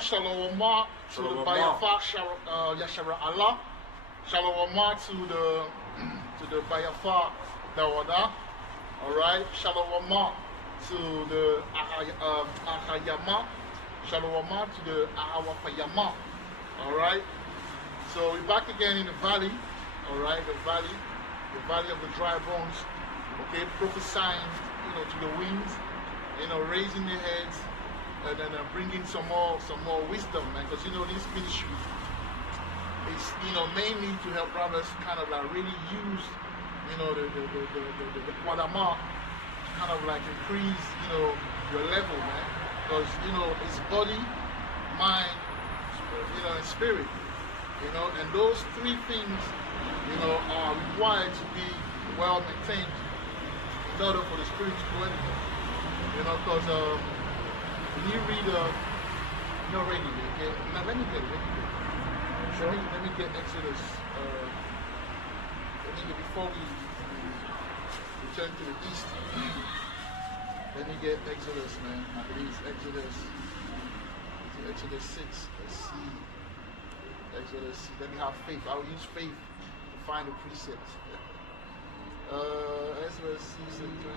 Shalom to the Bayafa Yashara Allah. Shalom to the Bayafa Dawada. Alright. Shalom to the Ahayama. Shalom to the Ahawapayama. Alright. So we're back again in the valley. Alright, the valley of the dry bones. Okay, prophesying, to the winds, raising their heads, and then bringing some more wisdom, man. Because this ministry is mainly to help brothers kind of like really use the Kwadama to kind of like increase your level, man. Because it's body, mind, and spirit, and those three things are required to be well maintained in order for the spirit to do anything. Because when you read, you're ready, okay? Now let me get it. Sure. Let me get Exodus. Before we return to the east, let me get Exodus, man. I believe it's Exodus 6. Let's see. Exodus 6. Let me have faith. I'll use faith to find the precepts. Exodus 6 and 20.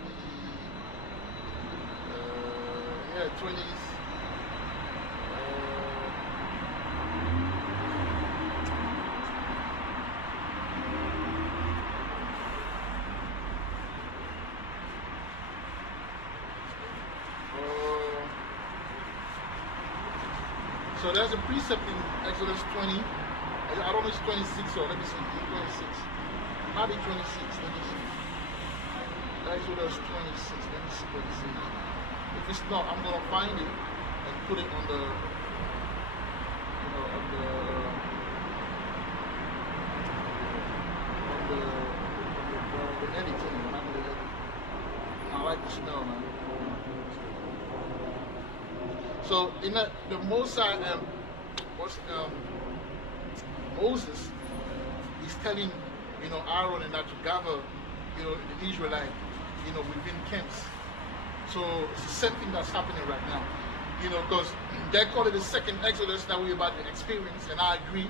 20s. So there's a precept in Exodus 20. I don't know if it's 26 or let me see. 26. Might be 26. Let me see. Exodus 26. Let me see what it says. If it's not, I'm gonna find it and put it on the, on the editing. I like the smell, man. So in the Mosai, Moses is telling Aaron and that to gather the Israelite within camps. So it's the same thing that's happening right now, because they call it the second Exodus that we're about to experience, and I agree.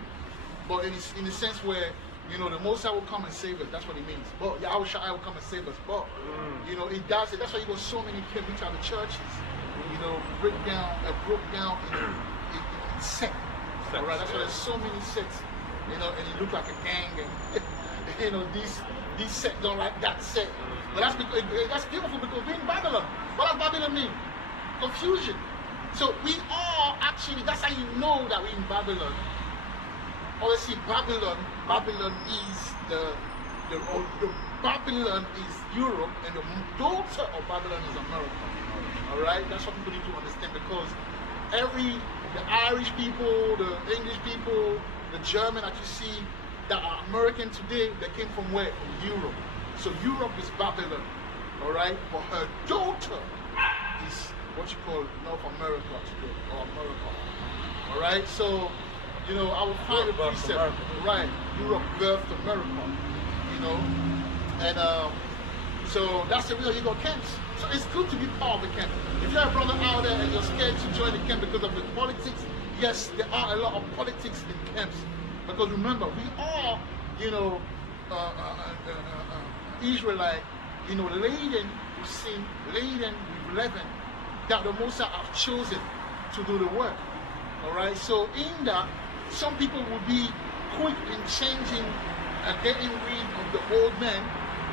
But it's in the sense where the Most High will come and save us. That's what it means. But Yahweh will come and save us. But it does it. That's why you got so many camps, which are the churches. Broke down in sect. All right, that's why there's so many sects. And it look like a gang, and these sects don't like that sect. But that's beautiful because we're in Babylon. What does Babylon mean? Confusion. So we are actually, that's how you know that we're in Babylon. Obviously, Babylon is the Babylon is Europe, and the daughter of Babylon is America. Alright, that's what people need to understand, because the Irish people, the English people, the German that you see that are American today, they came from where? From Europe. So Europe is Babylon, alright? But her daughter is what you call North America today, or America. Alright, so, I will find a precept, right? Europe birthed America, and so that's the reason you got camps. So it's good to be part of the camp. If you're a brother out there and you're scared to join the camp because of the politics, yes, there are a lot of politics in camps. Because remember, we are, Israelite, laden with sin, laden with leaven, that the Most High have chosen to do the work. Alright, so in that, some people will be quick in changing and getting rid of the old man,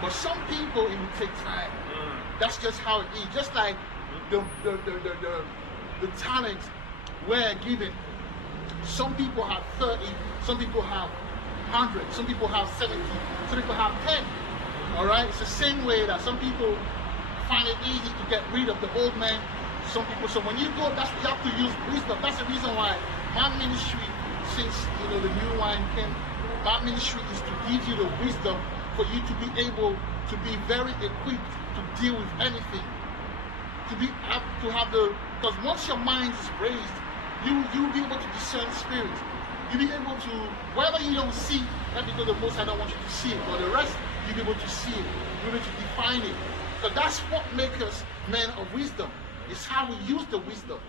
but some people it will take time. That's just how it is. Just like the talents were given. Some people have 30, some people have 100, some people have 70, some people have 10. Alright? It's the same way that some people find it easy to get rid of the old man. Some people, so when you go, you have to use wisdom. That's the reason why my ministry, since the new wine came, my ministry is to give you the wisdom for you to be able to be very equipped to deal with anything, because once your mind is raised, you'll be able to discern spirits. You'll be able to, whatever you don't see, that's because the Most High don't want you to see it, but the rest, you'll be able to see it, you'll be able to define it. So that's what makes us men of wisdom. It's how we use the wisdom.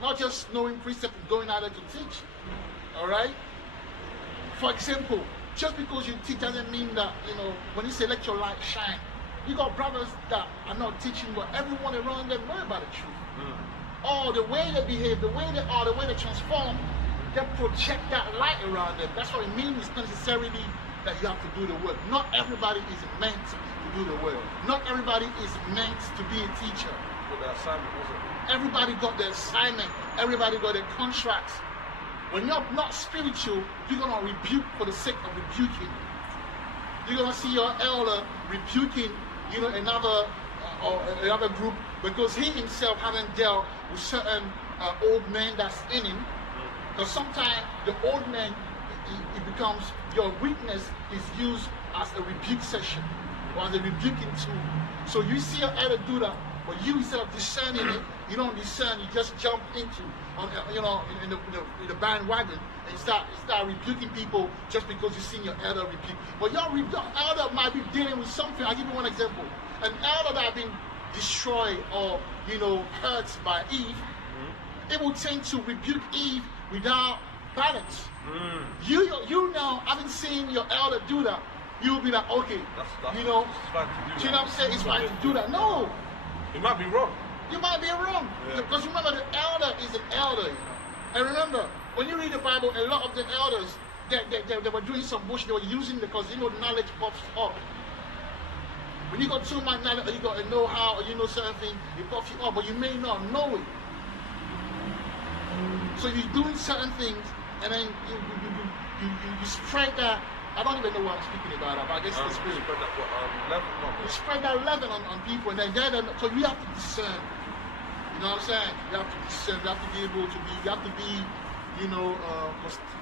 not just knowing precept and going out there to teach. All right. For example, just because you teach doesn't mean that, you know, when you say let your light shine, you got brothers that are not teaching, but everyone around them know about the truth. Oh, the way they behave, the way they are, the way they transform, they project that light around them. That's what it means. It's not necessarily that you have to do the work. Not everybody is meant to do the work. Not everybody is meant to be a teacher. With the assignment, was it? Everybody got their assignment. Everybody got their contracts. When you're not spiritual, you're going to rebuke for the sake of rebuking. You're going to see your elder rebuking, you know, another group because he himself hasn't dealt with certain old men that's in him. Because sometimes the old man, it becomes, your weakness is used as a rebuke session or as a rebuking tool. So you see your elder do that, but you, instead of discerning it, you don't discern, you just jump into, you know, in the bandwagon, and you start rebuking people just because you've seen your elder rebuke. But your elder might be dealing with something. I'll give you one example. An elder that has been destroyed or, you know, hurt by Eve, it will tend to rebuke Eve without balance. You now, having seen your elder do that, you'll be like, okay, That's you know, fine to do you know what I'm saying? It's fine to do that. No, you might be wrong. you might be wrong. Yeah. Because remember, the elder is an elder, you know. And remember, when you read the Bible, a lot of the elders, they were doing some bullshit. They were using it because, you know, knowledge pops up. When you got too much knowledge, or you got a know-how, or you know certain things, it pops you up, but you may not know it. So you're doing certain things, and then you spread that. I don't even know what I'm speaking about, but I guess the spirit. Spread that level. You spread that leaven on people, and then so you have to discern. You know what I'm saying? You have to discern. You have to be able to be. You have to be, you know,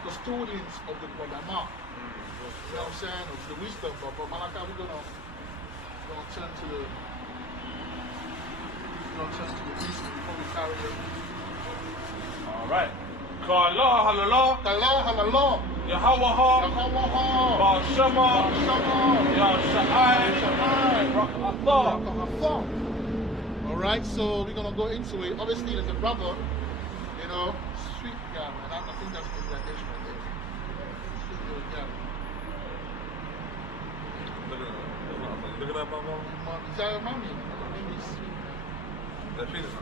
custodians of the mouth. You know what I'm saying? Of the wisdom. But Malaka, we're gonna turn to the. We're gonna turn to the wisdom before we carry on. All right. Kala halala. Kala halala. Yahawaha. Yahawaha. Ba Shama. Shama. Ya Sha'ai. Shama. Rak'atha. All right, so we're gonna go into it. Obviously, there's a brother, you know, sweet guy, man. I think that's Bangladesh right there. Sweet little guy. Look at that, mama. Is that your mommy? Maybe it's sweet. That feeling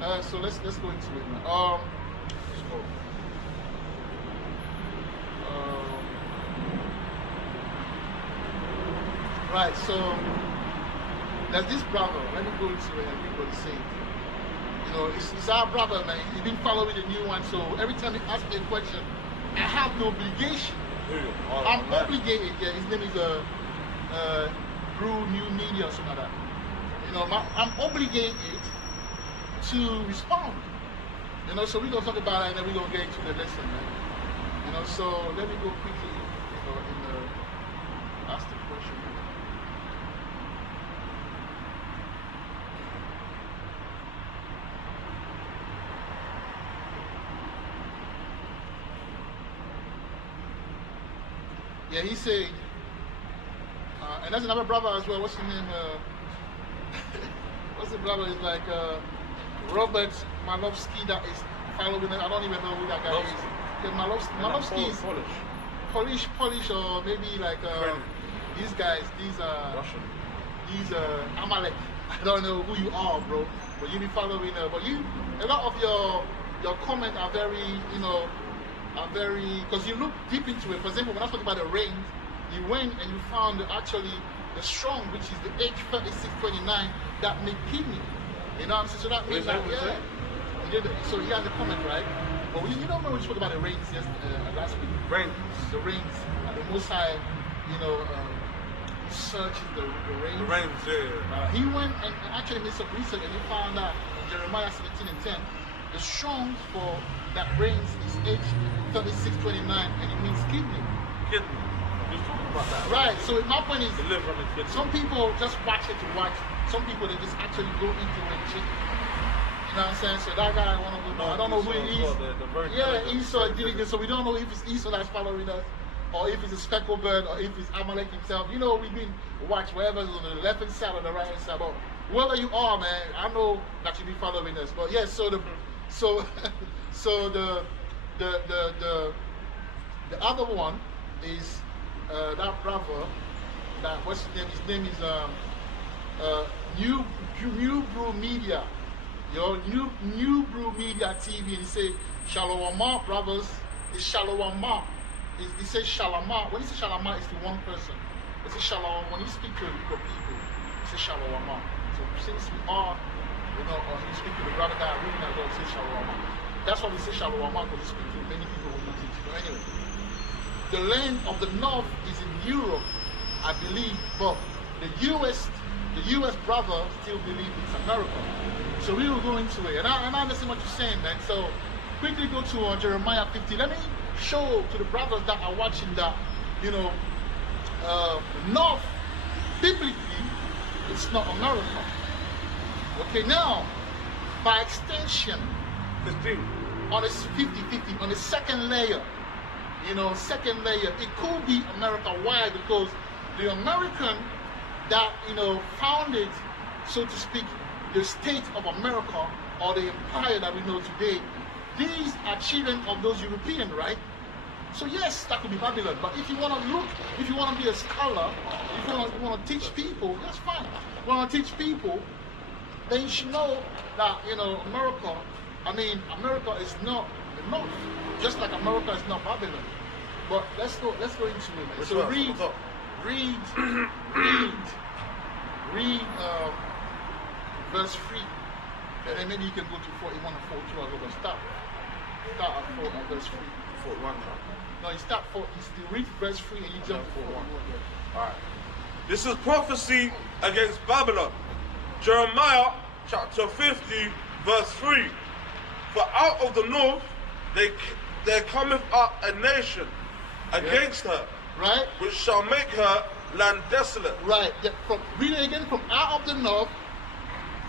nice. So let's go into it. Let's go. Right, so there's this brother. Let me go into it and read what he said. You know, it's our brother, man. He's been following the new one, so every time he asks me a question, I have no obligation. I'm obligated. Yeah, his name is Brew New Media or something like that. You know, I'm obligated to respond. You know, so we're gonna talk about it and then we're gonna get into the lesson, man. You know, so let me go quickly, you know, ask the question. Yeah, he said, and that's another brother as well. What's his name? What's the brother? It's like Robert Malowski that is following it. I don't even know who that guy is. Yeah, Malowski is Polish, or maybe like these guys. These Russian. These Amalek. I don't know who you are, bro. But you be following. But a lot of your comments are very, you know, because you look deep into it. For example, when I was talking about the rain, you went and you found actually the strong, which is the H3629 that make kidney. You know what I'm saying? So that means that, yeah. So he has a comment, right? But you don't know when we spoke about the rains last week. Rains. The rains. And the Most High, you know, he searches the rains. The rains, yeah. He went and actually made some research and he found out in Jeremiah 17:10, the strong for that rains is H3629 and it means kidney. Kidney. Just talking about that. Right, so my point is, The liver and kidney. some people just watch it to watch. Some people, they just actually go into it and check. You know what I'm saying? So that guy, I don't know who he is. Yeah, Esau did it, so we don't know if it's Esau that's following us, or if it's a speckled bird, or if it's Amalek himself. You know, we've been watched wherever on the left hand side or the right hand side. But whoever you are, man, I know that you be following us. But yes, so the so so the other one is that brother. That what's his name? His name is New Brew Media. Your New Brew Media TV, and he say Shalom brothers. It's Shalom. He says Shalom. When you say Shalom, it's to one person. It's a Shalom. When you speak to a group of people, it's a Shalom. So since we are, or you speak to the brother guy reading as well, say Shalom. That's why we say Shalom, because we speak to many people who don't teach. But anyway, the land of the north is in Europe, I believe, but the US brother still believes it's America. So we will go into it. And I understand what you're saying, man. So quickly go to Jeremiah 50. Let me show to the brothers that are watching that, north, biblically, it's not America. Okay, now, by extension, 15. on this 50-50, on the second layer, second layer, it could be America. Why? Because the American that, founded, so to speak, the state of America, or the empire that we know today, these are children of those Europeans, right? So yes, that could be Babylon. But if you want to look, if you want to be a scholar, if you want to teach people, that's fine. If you want to teach people, then you should know that, America is not the north, just like America is not Babylon. But let's go into it. Which so one? read verse 3. And then maybe you can go to 41 and 42 as well, but start at verse 3. 41 now. No, you start you read verse 3 and you jump to 41. Alright. This is prophecy against Babylon. Jeremiah chapter 50 verse 3. For out of the north there cometh up a nation against her, right? Which shall make her land desolate. Right. Read it again. From out of the north.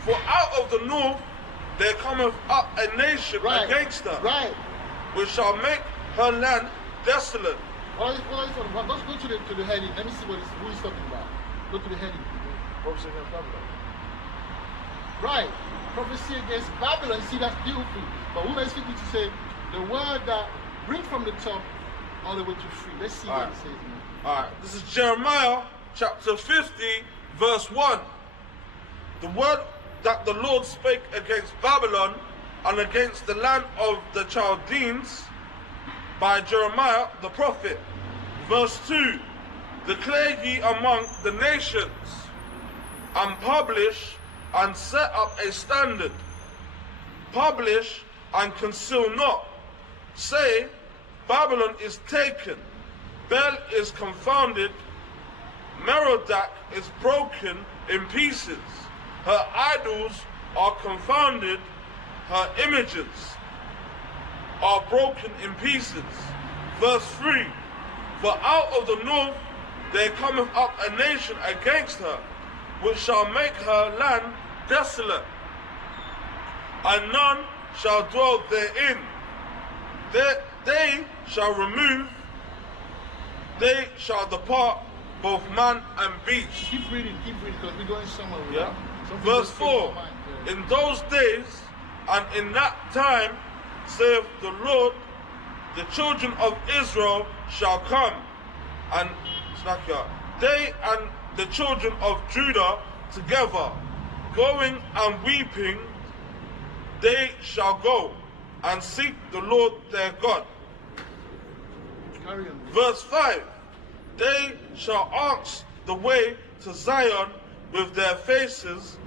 For out of the north there cometh up a nation against her, right? Which shall make her land desolate. Let's go to the heading. Let me see who he's talking about. Go to the heading. Prophecy against Babylon. Right. Prophecy against Babylon. See, that's beautiful. But who am I speaking to say the word that read from the top all the way to 3. Let's see what it says, man. Alright, this is Jeremiah chapter 50 verse 1. The word that the Lord spake against Babylon and against the land of the Chaldeans by Jeremiah the prophet. Verse 2. Declare ye among the nations, and publish and set up a standard. Publish and conceal not. Say, Babylon is taken, Bel is confounded, Merodach is broken in pieces. Her idols are confounded, her images are broken in pieces. Verse 3. For out of the north there cometh up a nation against her, which shall make her land desolate, and none shall dwell therein. They shall remove, they shall depart, both man and beast. Keep reading, because we're going somewhere. Yeah. Verse 4. In those days and in that time, saith the Lord, the children of Israel shall come, and they and the children of Judah together, going and weeping, they shall go and seek the Lord their God. Carry on. Verse 5. They shall ask the way to Zion with their faces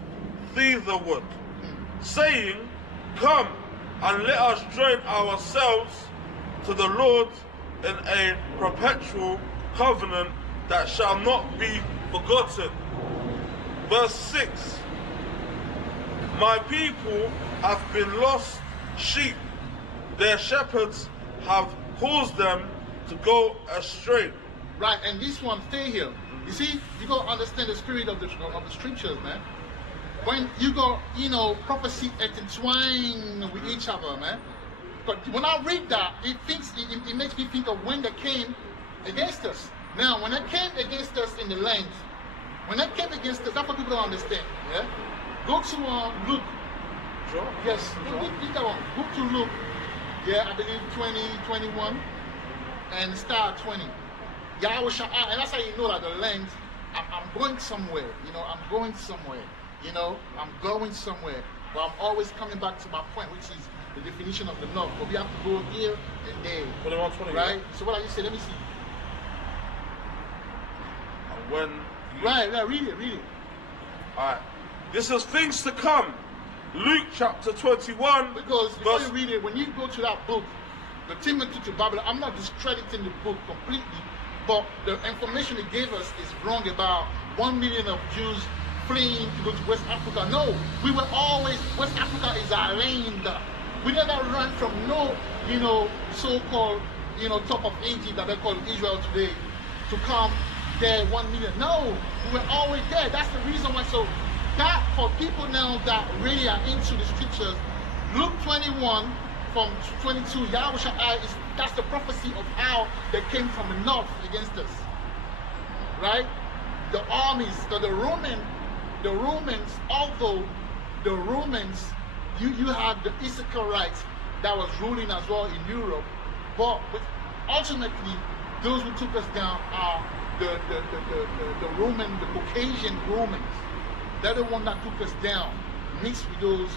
thitherward, saying, Come and let us join ourselves to the Lord in a perpetual covenant that shall not be forgotten. Verse 6. My people have been lost sheep. Their shepherds have caused them to go astray. Right, and this one, stay here. You see, you got to understand the spirit of the scriptures, man. When you got, prophecy intertwine with each other, man. But when I read that, it makes me think of when they came against us. Now, when they came against us in the land, when they came against us, that's what people don't understand, yeah? Go to Luke. Sure. Yes, Sure. read that one. Go to Luke. Yeah, I believe 20, 21, and start 20. Yahweh shall, and that's how you know that the land, I'm going somewhere, you know, I'm going somewhere, you know, I'm going somewhere. But I'm always coming back to my point, which is the definition of the north. But we have to go here and there. 21, 20. Right? So what are you saying? Let me see. And when you... Right, read it. Alright. This is things to come. Luke chapter 21. Because before you read it, when you go to that book, the Timothy to Babylon, I'm not discrediting the book completely, but the information it gave us is wrong about 1 million of Jews fleeing to go to West Africa. No, we were always, West Africa is our land. We never run from no, you know, so-called, you know, top of Egypt that they call Israel today to come there 1 million. No, we were always there. That's the reason why. So that for people now that really are into the scriptures, Luke 21 from 22, Yahweh is, that's the prophecy of how they came from the north against us. Right? The armies, the Romans, although the Romans, you had the Issacharites that was ruling as well in Europe, but ultimately those who took us down are the Roman, the Caucasian Romans. They're the one that took us down, mixed with those,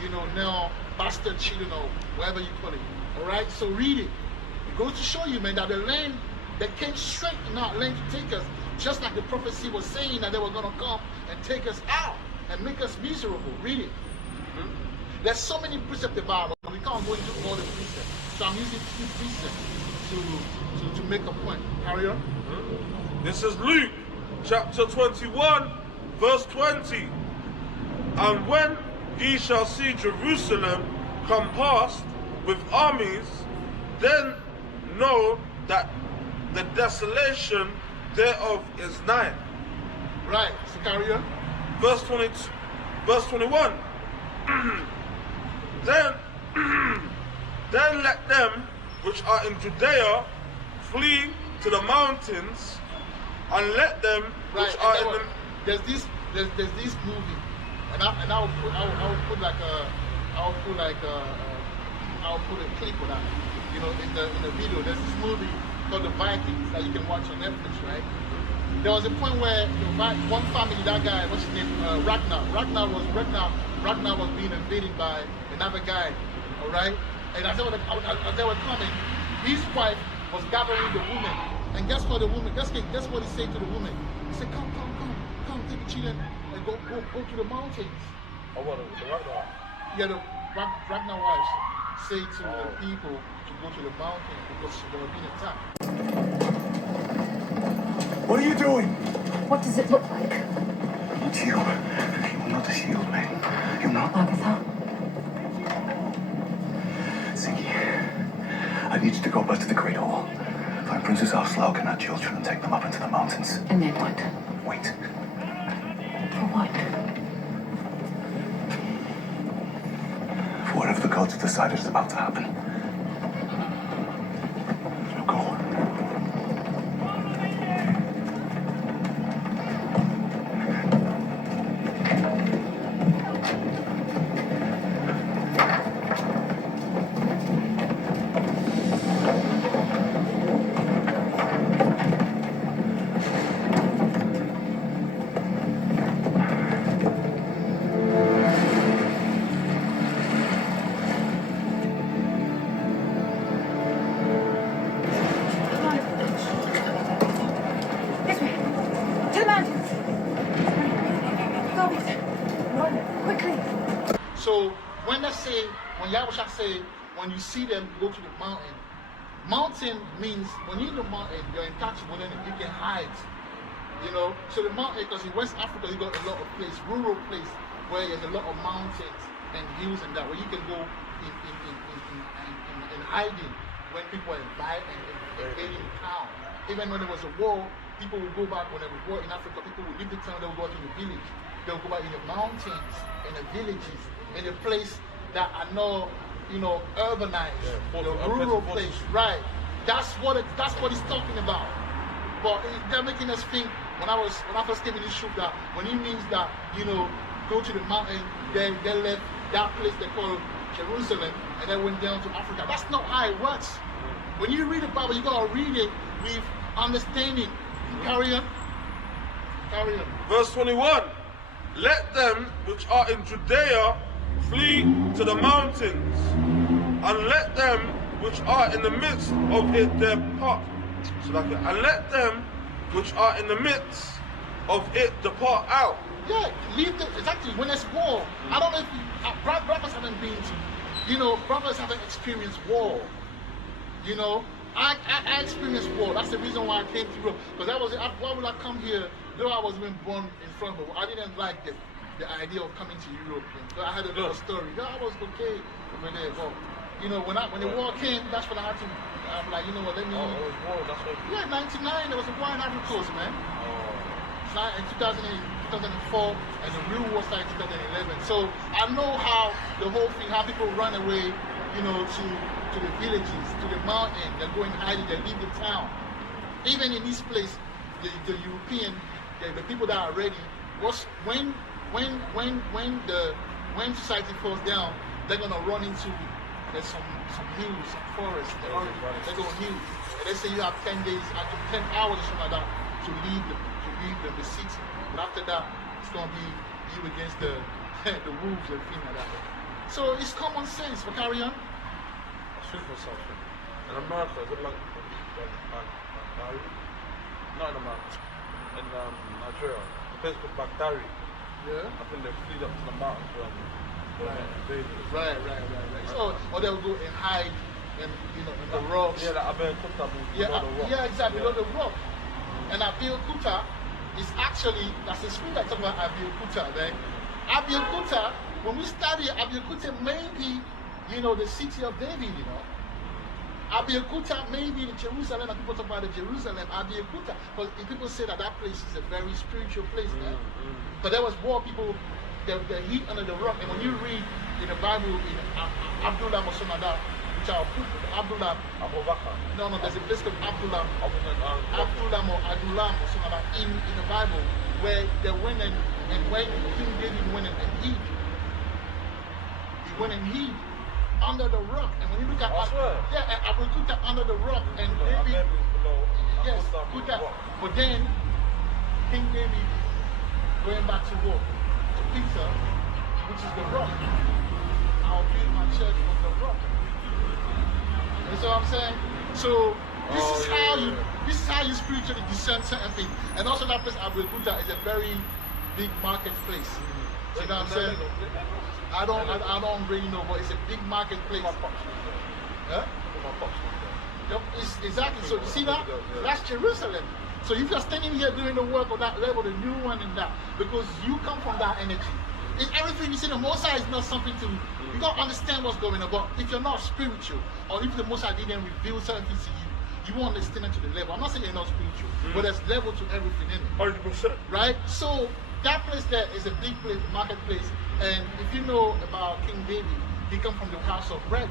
you know, now bastard children or whatever you call it. All right, so read it. It goes to show you, man, that the land that came straight in our land to take us, just like the prophecy was saying that they were going to come and take us out and make us miserable. Read it. There's so many precepts about it, we can't go into all the precepts. So I'm using 2 precepts to make a point. Carry on. This is Luke chapter 21, verse 20. And when ye shall see Jerusalem come past with armies, then know that the desolation thereof is nigh. Right, so carry on. Verse 22, verse 21. Then let them which are in Judea flee to the mountains, and let them which are in the... There's this movie, and I'll put a clip of that. You know, in the video, there's this movie called The Vikings that you can watch on Netflix, right? There was a point where one family, that guy, what's his name, Ragnar was being invaded by another guy, all right? And as they were coming, his wife was gathering the women. And guess what he said to the woman? He said, come, take the children and go to the mountains. Oh, what, the Ragnar? Yeah, the Ragnar wives say to the people to go to the mountains because they were being attacked. What are you doing? What does it look like? It's you. You're not the shield, man. You're not. Agatha? Ziggy, I need you to go back to the Great Hall. Find Princess Auslaug and her children and take them up into the mountains. And then what? Wait. For what? For whatever the gods have decided is about to happen. Now go. So when Yahweh say, when you see them, go to the mountain. Mountain means when you're in the mountain, you're untouchable and you can hide. You know, so the mountain, because in West Africa you got a lot of place, rural place, where there's a lot of mountains and hills and that, where you can go in hiding when people are invading the town. Even when there was a war, people would go back. When there was war in Africa, people would leave the town, they would go to the village. They would go back in the mountains, in the villages, in a place that are not, you know, urbanized, the rural place, right? That's what he's talking about. But they're making us think. When I first came in this shoot, that when he means that, you know, go to the mountain, they left that place they call Jerusalem, and they went down to Africa. That's not how it works. When you read the Bible, you gotta read it with understanding. Carry on. Carry on. Verse 21. Let them which are in Judea flee to the mountains, and let them which are in the midst of it depart. And let them which are in the midst of it depart out. Yeah, leave the, exactly, when there's war. I don't know if brothers haven't been to, brothers haven't experienced war. I experienced war. That's the reason why I came to Europe. Because why would I come here? Though I was even born in France, but I didn't like the idea of coming to Europe. So I had a little story. I was okay over there. But, when the war came, that's when I had to, I'm like, you know what, let me... Oh, it was war, that's what... Yeah, 99, there was a war in Ivory Coast, man. Oh. In 2004, and the real war started in 2011. So I know how the whole thing, how people run away, to the villages, to the mountain, they're going hiding, they leave the town. Even in this place, the European, the people that are ready, when society falls down, they're gonna run into there's some hills, some forests, they're gonna heal. And they say you have 10 days, 10 hours or something like that to leave the city. But after that, it's gonna be you against the wolves and things like that. So it's common sense. But carry on. I think for something. In America, is it like not in America, in Nigeria, a place called Baghdadi. Yeah. I think they flee up to the mountains when invaded. Right. So, or they'll go and hide in the rocks. Yeah, like Abil Kuta, the rock. Yeah, exactly, below the rock. And Abil Kuta is actually, that's the street I talk about Abil Kuta, right? Abil Kuta, when we study Abil Kuta, maybe, the city of David, Abil Kuta may be the Jerusalem, and people talk about the Jerusalem, Abil Kuta, because people say that place is a very spiritual place, man. But there was war, people, they hid under the rock, and when you read in the Bible, in Abdullah Mosamada, which I'll put, Abdullah, no, there's a place called Abdullah Mosamada in the Bible, where they went and when King David went and hid, he went and hid under the rock, and when you look at Abu Kuta under the rock, and David, yes, Kuta, but then King David going back to war to Peter, which is the rock. I'll build my church on the rock. You see what I'm saying? So this is how you spiritually discern certain things, and also that place Abu Kuta is a very big marketplace. You know what I'm saying? I don't really know, but it's a big marketplace. Huh? Exactly. So you see that? That's Jerusalem. So if you're standing here doing the work on that level, the new one and that, because you come from that energy. It's everything you see. The Most High is not something to, you don't understand what's going on. But if you're not spiritual, or if the Most High didn't reveal certain things to you, you won't understand it to the level. I'm not saying you're not spiritual, but there's level to everything in it. 100%. Right? So that place there is a big place, marketplace. And if you know about King David, he come from the house of bread.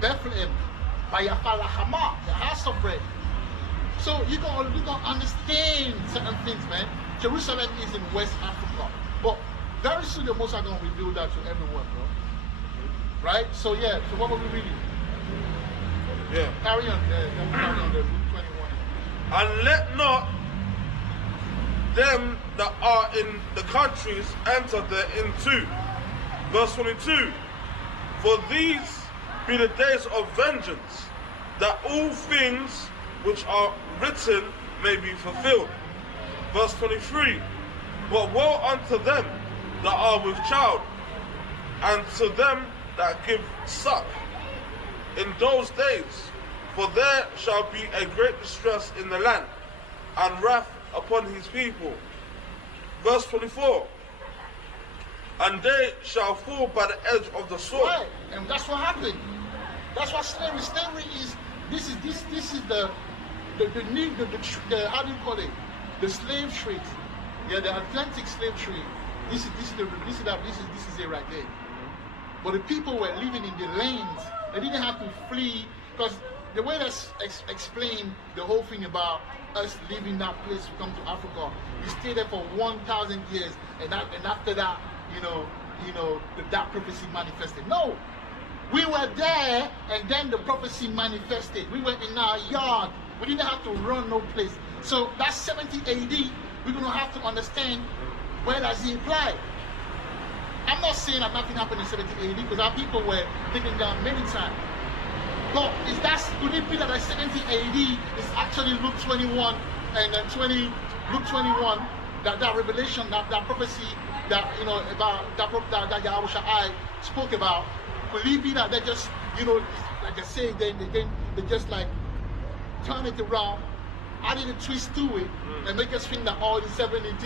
Bethlehem, Bayafala Hama, the house of bread. So you gonna understand certain things, man. Jerusalem is in West Africa, but very soon the Most High gonna reveal that to everyone, bro. Right? So yeah. So what were we reading? Yeah. Carry on. Carry on. The Luke 21. And let not them that are in the countries enter thereinto. Verse 22. For these be the days of vengeance, that all things which are written may be fulfilled. Verse 23. But woe unto them that are with child, and to them that give suck in those days, for there shall be a great distress in the land, and wrath upon his people. Verse 24. And they shall fall by the edge of the sword. Right, and that's what happened. That's what slavery. Slavery is. This is the how do you call it? The slave trade. Yeah, the Atlantic slave trade. This is it right there. But the people were living in the lanes. They didn't have to flee, because the way that's explained the whole thing about us leaving that place to come to Africa, we stayed there for 1,000 years, and after that, that prophecy manifested. No, we were there, and then the prophecy manifested. We were in our yard. We didn't have to run no place. So that's 70 AD. We're going to have to understand where does it apply. I'm not saying that nothing happened in 70 AD because our people were taken down many times. But could it be that 70 AD is actually Luke 21 and then Luke 21, that revelation, that prophecy that about that Yahushua spoke about? Could it be that they just like I say, they just like turn it around, added a twist to it, and make us think that all the 70 AD,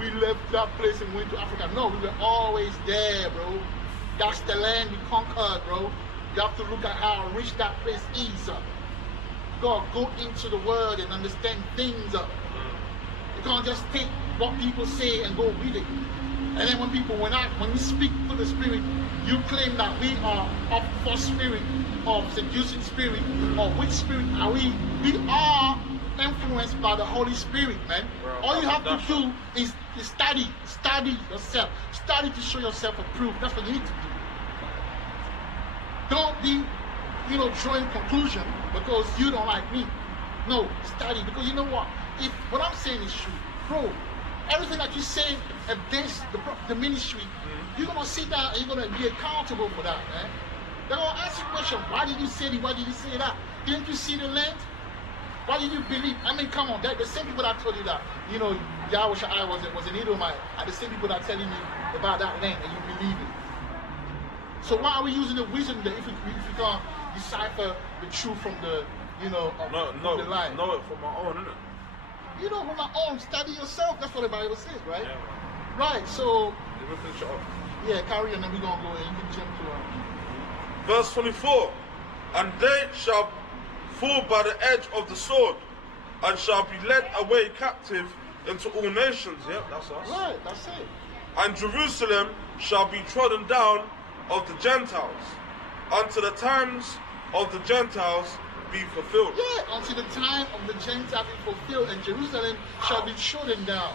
we left that place and went to Africa? No, we were always there, bro. That's the land we conquered, bro. You have to look at how rich that place is. God, go into the word and understand things. You can't just take what people say and go with it. And then when we speak to the spirit, you claim that we are of false spirit, of seducing spirit, or which spirit are we? We are influenced by the Holy Spirit, man. Bro, all you have to do is study yourself. Study to show yourself approved. That's what you need to do. Don't be, drawing conclusion because you don't like me. No, study, because you know what? If what I'm saying is true, bro, everything that you say against the ministry, you're gonna sit down and you're gonna be accountable for that, man. They're gonna ask you a question: why did you say this? Why did you say that? Didn't you see the land? Why did you believe? I mean, come on, the same people that told you that, Yahushua was an Edomite, are the same people that are telling you about that land and you believe it. So why are we using the wisdom that if we can't decipher the truth from the, from the lie? Know it from my own, innit? From my own, study yourself. That's what the Bible says, right? Yeah. Right, so... Let me finish it off. Yeah, carry on, and we're going to go and you can jump to... Verse 24. And they shall fall by the edge of the sword, and shall be led away captive into all nations. Yep, that's us. Right, that's it. And Jerusalem shall be trodden down of the Gentiles, unto the times of the Gentiles be fulfilled. Yeah, until the time of the Gentiles be fulfilled, and Jerusalem shall be trodden down.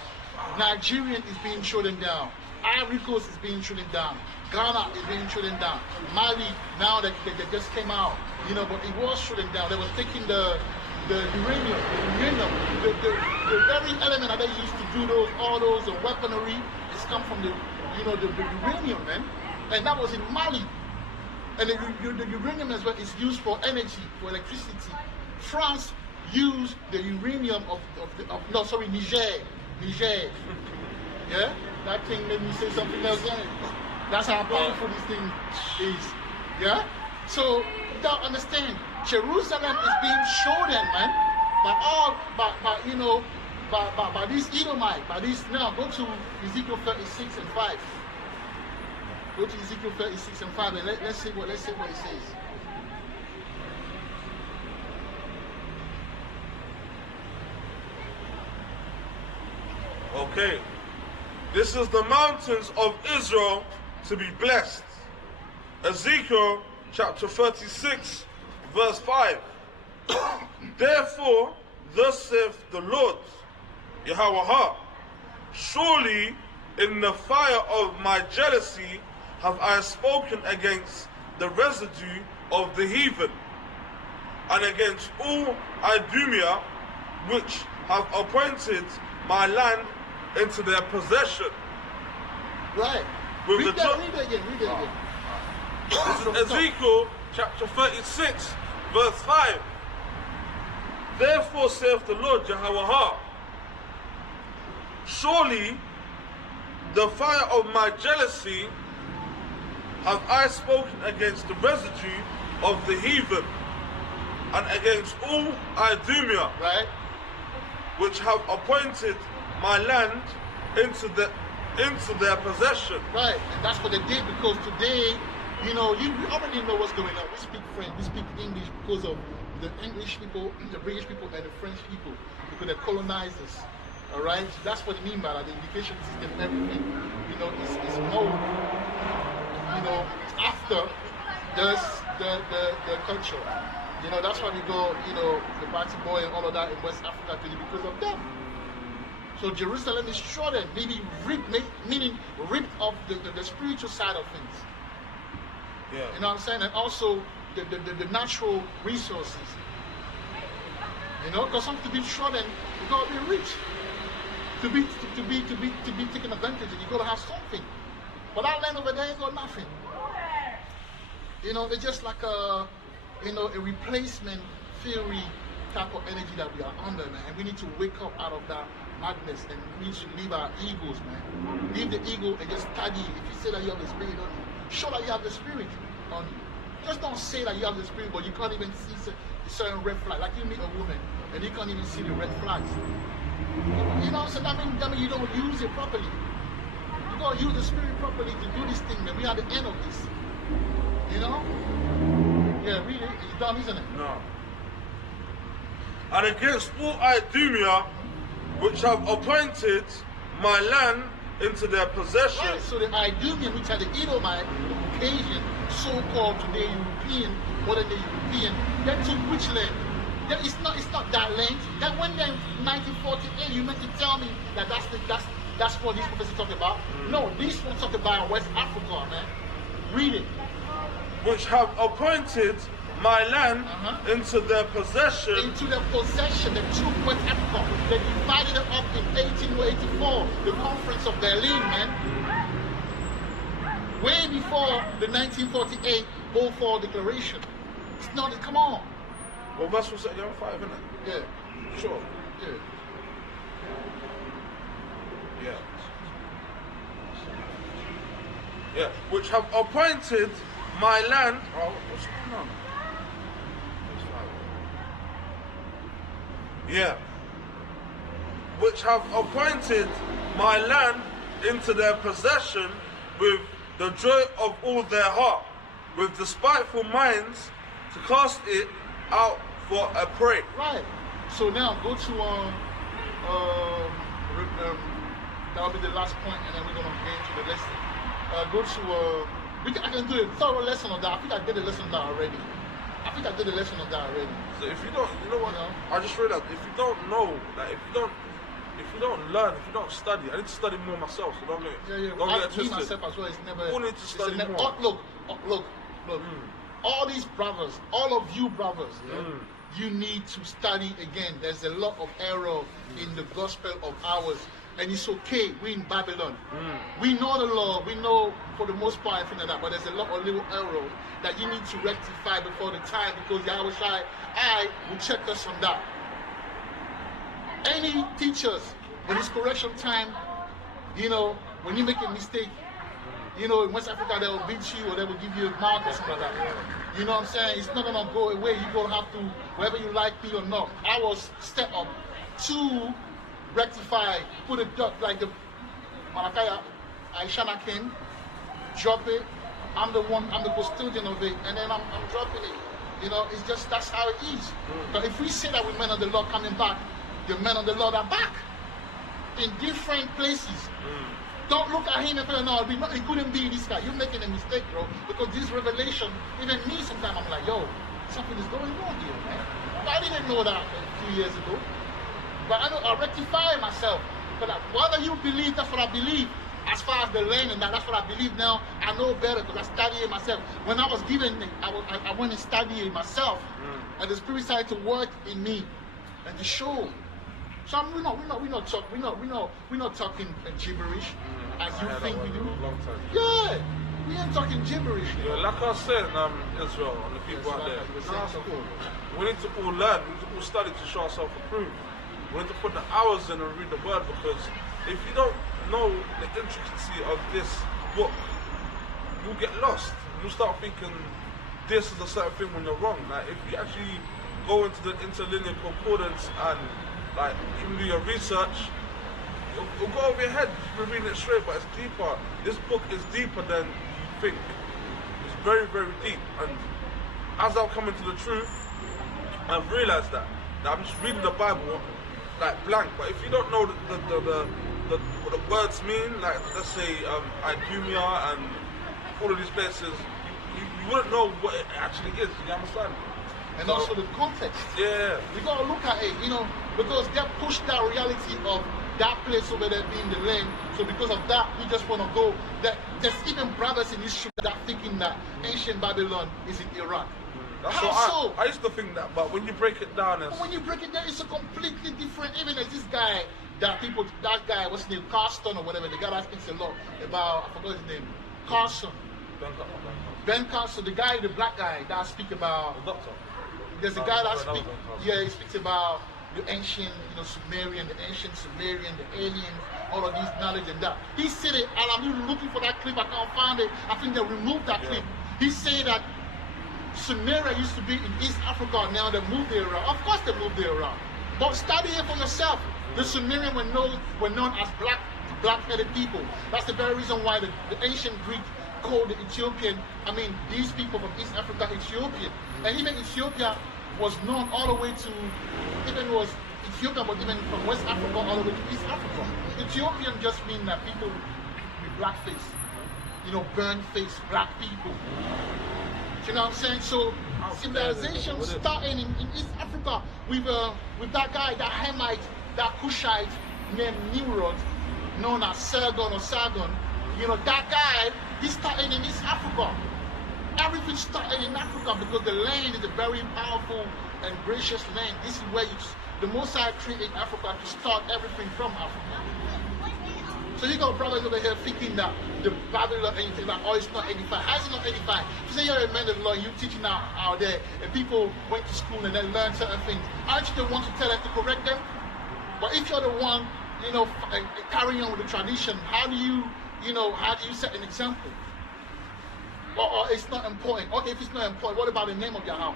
Nigerian is being trodden down. Ivory Coast is being trodden down. Ghana is being trodden down. Mali, now that they just came out, but it was trodden down. They were taking the uranium, the very element that they used to do all those weaponry. It's come from the uranium, man. And that was in Mali. And the uranium as well is used for energy, for electricity. France used the uranium Niger. Yeah? That thing made me say something else on it. That's how powerful this thing is. Yeah? So, you don't understand. Jerusalem is being trodden, man. By these Edomite, now go to Ezekiel 36 and 5. Go to Ezekiel 36 and 5 and let's see what it says. Okay. This is the mountains of Israel to be blessed. Ezekiel chapter 36 verse 5. Therefore, thus saith the Lord, Yahweh, surely in the fire of my jealousy have I spoken against the residue of the heathen, and against all Idumea, which have appointed my land into their possession. Right. Read it again. This is Ezekiel chapter 36, verse 5. Therefore saith the Lord Yahweh, surely the fire of my jealousy have I spoken against the residue of the heathen, and against all Idumea, right, which have appointed my land into their possession. Right, and that's what they did, because today, you already know what's going on. We speak French, we speak English because of the English people, the British people, and the French people, because they colonized us. All right, so that's what I mean by that. The education system, everything, is mold. After the culture. You know, that's why we go, you know, the Batty Boy and all of that in West Africa today because of them. So Jerusalem is shortened, meaning ripped off the spiritual side of things. Yeah. You know what I'm saying? And also the natural resources. You know, because something to be shortened, you gotta be rich. To be taken advantage of, you gotta have something. But that land over there ain't got nothing. You know, it's just like a replacement theory type of energy that we are under, man. And we need to wake up out of that madness and we need to leave our egos, man. Leave the ego and just study. If you say that you have the spirit on you, show that you have the spirit on you. Just don't say that you have the spirit, but you can't even see certain red flags. Like you meet a woman and you can't even see the red flags. You know what I'm saying? That means you don't use it properly. You gotta use the spirit properly to do this thing, man. We are at the end of this. You know? Yeah, really, it's done, isn't it? No. And against all Idumea, which have appointed my land into their possession. Right, so the Idumean, which are the Edomite, the Caucasian, so-called today European, modern day European, they took which land? It's not that land. That went there in 1948. You meant to tell me that that's what these prophecies talk about? No, these ones talk about West Africa, man. Read it. Which have appointed my land into their possession. Into their possession, they took West Africa. They divided it up in 1884, the Conference of Berlin, man. Way before the 1948 Balfour Declaration. It's not, come on. Well, verse was again 5, isn't it? Yeah. Sure. Yeah. Yeah. Yeah. Which have appointed my land. Oh, what's going on? Yeah. Which have appointed my land into their possession with the joy of all their heart, with despiteful minds to cast it out for a prey. Right. So now go to that'll be the last point, and then we're gonna get into the lesson. Go to I can do a thorough lesson on that. I think I did a lesson on that already. So if you don't, you know what? I just realized if you don't know, like if you don't learn, if you don't study, I need to study more myself. So don't get it twisted. Myself as well. It's never. You need to study more. Look. All these brothers, all of you brothers, you need to study again. There's a lot of error in the gospel of ours. And it's okay, we're in Babylon. We know the law, we know for the most part everything like that, but there's a lot of little errors that you need to rectify before the time, because Yahweh I will check us on that. Any teachers, when it's correction time, you know, when you make a mistake, you know, in West Africa they will beat you or they will give you a mark or something like that. You know what I'm saying? It's not gonna go away. You're gonna have to, whether you like me or not. I was step up to rectify, put a dot like the Malakaya, Aishana came, drop it. I'm the custodian of it, and then I'm dropping it. You know, it's just, that's how it is. But if we say that we're men of the Lord coming back, the men of the Lord are back in different places. Don't look at him and say, no, it couldn't be this guy. You're making a mistake, bro. Because this revelation, even me sometimes, I'm like, yo, something is going on here, man. I didn't know that a few years ago. But I rectify myself. But whether you believe, that's what I believe. As far as the land and that's what I believe now, I know better because I study it myself. When I was given it, I went and studied it myself. And the Spirit started to work in me and to show. So we're not talking gibberish as you think we do. Yeah, we ain't talking gibberish. Yeah, like I said, Israel, and the people out there, we need to all learn, we need to all study to show ourselves approved. We need to put the hours in and read the word, because if you don't know the intricacy of this book, you'll get lost. You'll start thinking this is a certain thing when you're wrong. Like if you actually go into the interlinear concordance and like even do your research, it'll go over your head. You're reading it straight, but it's deeper. This book is deeper than you think. It's very, very deep. And as I'm coming to the truth, I've realized that I'm just reading the Bible like blank. But if you don't know what the words mean, like let's say Idumea and all of these places, you wouldn't know what it actually is. You understand? and also the context. Yeah. We gotta look at it, because they pushed that reality of that place over there being the land. So because of that, we just want to go. There's even brothers in history that are thinking that ancient Babylon is in Iraq. That's How what so? I used to think that, but when you break it down, It's a completely different. Even as this guy, that guy, what's his name, Carston or whatever, the guy that speaks a lot about, I forgot his name, Carson. Ben Carson, the guy, the black guy that speak about. The doctor. There's a guy that speaks. Yeah, he speaks about the ancient, Sumerian, the ancient Sumerian, the aliens, all of these knowledge and that. He said it, and I'm looking for that clip. I can't find it. I think they removed that clip. He said that Sumeria used to be in East Africa. Now they moved there around. Of course, they moved there around. But study it for yourself. The Sumerians were known as black-headed people. That's the very reason why the ancient Greek called the Ethiopian. These people from East Africa, Ethiopian, and even Ethiopia was known all the way to, Ethiopia was even from West Africa all the way to East Africa. Ethiopian just mean that people with black face, burnt face, black people. You know what I'm saying? So civilization starting in East Africa with that guy, that Hamite, that Cushite named Nimrod, known as Sargon or Sargon. That guy, he started in East Africa. Everything started in Africa because the land is a very powerful and gracious land. This is where the Most High created Africa to start everything from Africa. So you got brothers over here thinking that the Babylon and you think that, it's not 85. How is it not 85? You say you're a man of law, you're teaching out there, and people went to school and then learned certain things. Aren't you the one to tell them to correct them? But if you're the one, carrying on with the tradition, how do you set an example? Or it's not important. Okay, if it's not important, what about the name of Yahweh?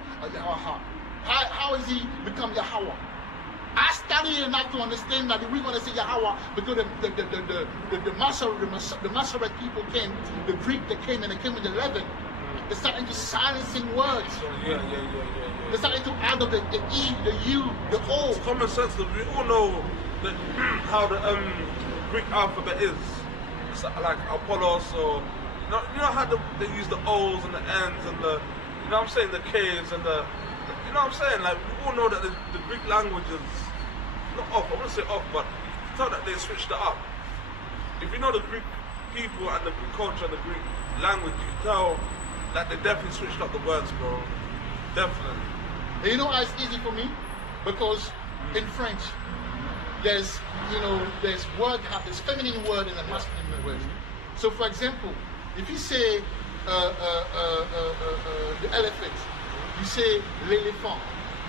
How is he become Yahweh? I studied enough to understand that we're going to say Yahweh because the Masoret people came, the Greek that came and they came in the 11. They started to silencing words. They started to add up the E, the U, the O. It's common sense that we all know how the Greek alphabet is. It's like Apollos or you know how they use the O's and the N's and the K's and the you know what I'm saying? Like we all know that the Greek language is not off. I wouldn't say off, but you can tell that they switched it up. If you know the Greek people and the Greek culture and the Greek language, you can tell that they definitely switched up the words, bro. Definitely. And you know why it's easy for me? Because in French, there's feminine word and a masculine word. So for example, if you say the elephant, you say l'éléphant.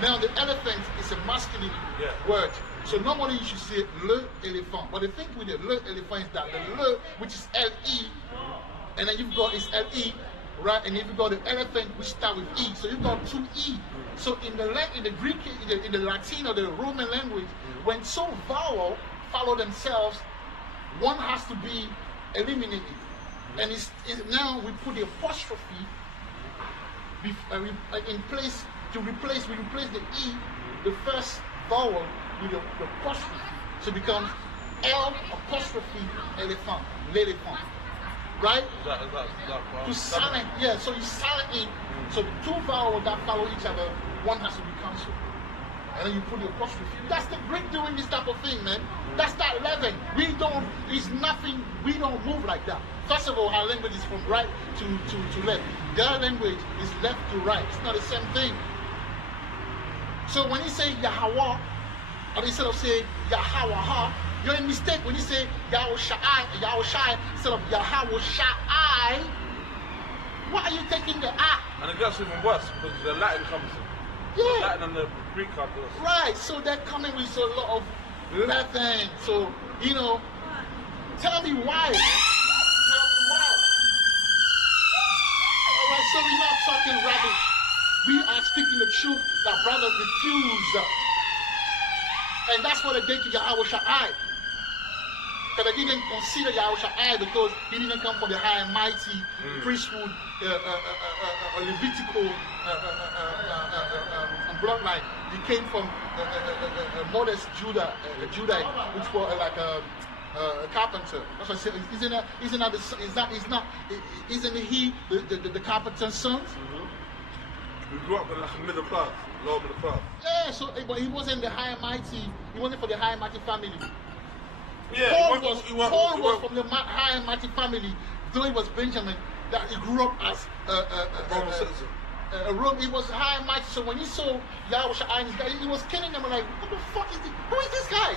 Now the elephant is a masculine word. So normally you should say le éléphant. But the thing with the le éléphant is that the le, which is L-E, and then you've got is L-E, right? And if you've got the elephant, which start with E. So you've got two E. So in the Greek, in the Latin or the Roman language, when two vowels follow themselves, one has to be eliminated. And now we put the apostrophe in place we replace the E, the first vowel, with the apostrophe. So it becomes L apostrophe elephant, l'éléphant. Right? Is that To silent, so you silent it. So the two vowels that follow each other, one has to be cancelled. And then you put the apostrophe. That's the Greek doing this type of thing, man. That's that 11. We don't move like that. First of all, our language is from right to left. Their language is left to right. It's not the same thing. So when you say Yahweh, or instead of saying Yahweh, you're in mistake. When you say Yahweh Shai, instead of Yahweh Shai, why are you taking the A? And it gets even worse because the Latin comes in. Yeah. The Latin and the Greek come in. Right, so they're coming with a lot of Latin. So, tell me why. Alright, so we're not talking rubbish. We are speaking the truth that brothers refuse. And that's what they did to Yahweh Shai. Because they didn't consider Yahweh Shai because he didn't come from the high and mighty priesthood, Levitical bloodline. He came from a modest Judite, which was like a carpenter. That's what I said. Isn't he the carpenter's son? who grew up in like a middle class, lower middle class. Yeah, so but he wasn't the high and mighty. He wasn't from the high and mighty family. Yeah, Paul was from the high and mighty family, though he was Benjamin. That he grew up as a Roman citizen. He was high and mighty. So when he saw Yahweh and his guy, he was killing them. Like, what the fuck is this? Who is this guy?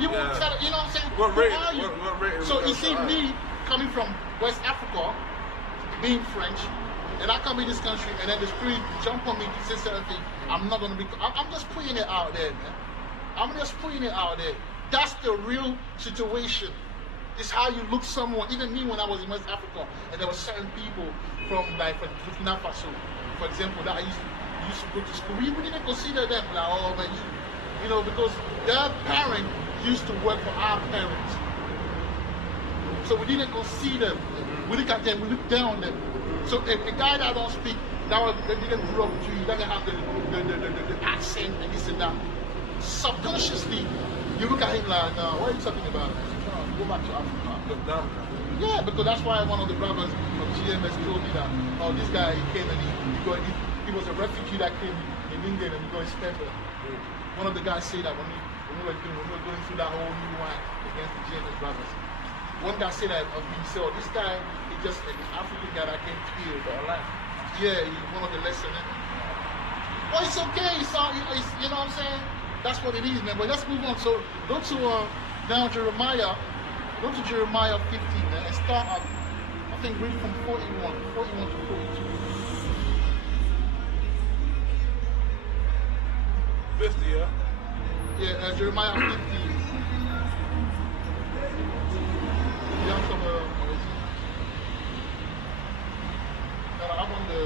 You know what I'm saying? Who are you? So you see me coming from West Africa, being French, and I come in this country, and then the spirit jump on me to say something. I'm not gonna be. I'm just putting it out there, man. I'm just putting it out there. That's the real situation. It's how you look someone. Even me when I was in West Africa, and there were certain people from Burkina Faso, for example, that I used to go to school. We didn't consider them like, oh man, you know, because their parent used to work for our parents. So we didn't consider them. We look at them, we look down on them. So a guy that don't speak, that didn't grow up with you, doesn't have the accent and this and that. Subconsciously, you look at him like, no, what are you talking about? Go back to Africa. Look down. Yeah, because that's why one of the brothers from GMS told me that, oh, this guy, he came and he was a refugee that came in England and he got his paper. One of the guys said that when we were going through that whole new one against the GMS brothers. One guy said that of me, he said, oh, this guy is just an African guy that came here for our life. Yeah, he's one of the lessons. Well, it's okay. You know what I'm saying? That's what it is, man. But let's move on. So go to now Jeremiah. Go to Jeremiah 15 and start at, I think, read from 41 to 42. 50, yeah? Yeah, Jeremiah 15. Yeah, I'm from I'm on the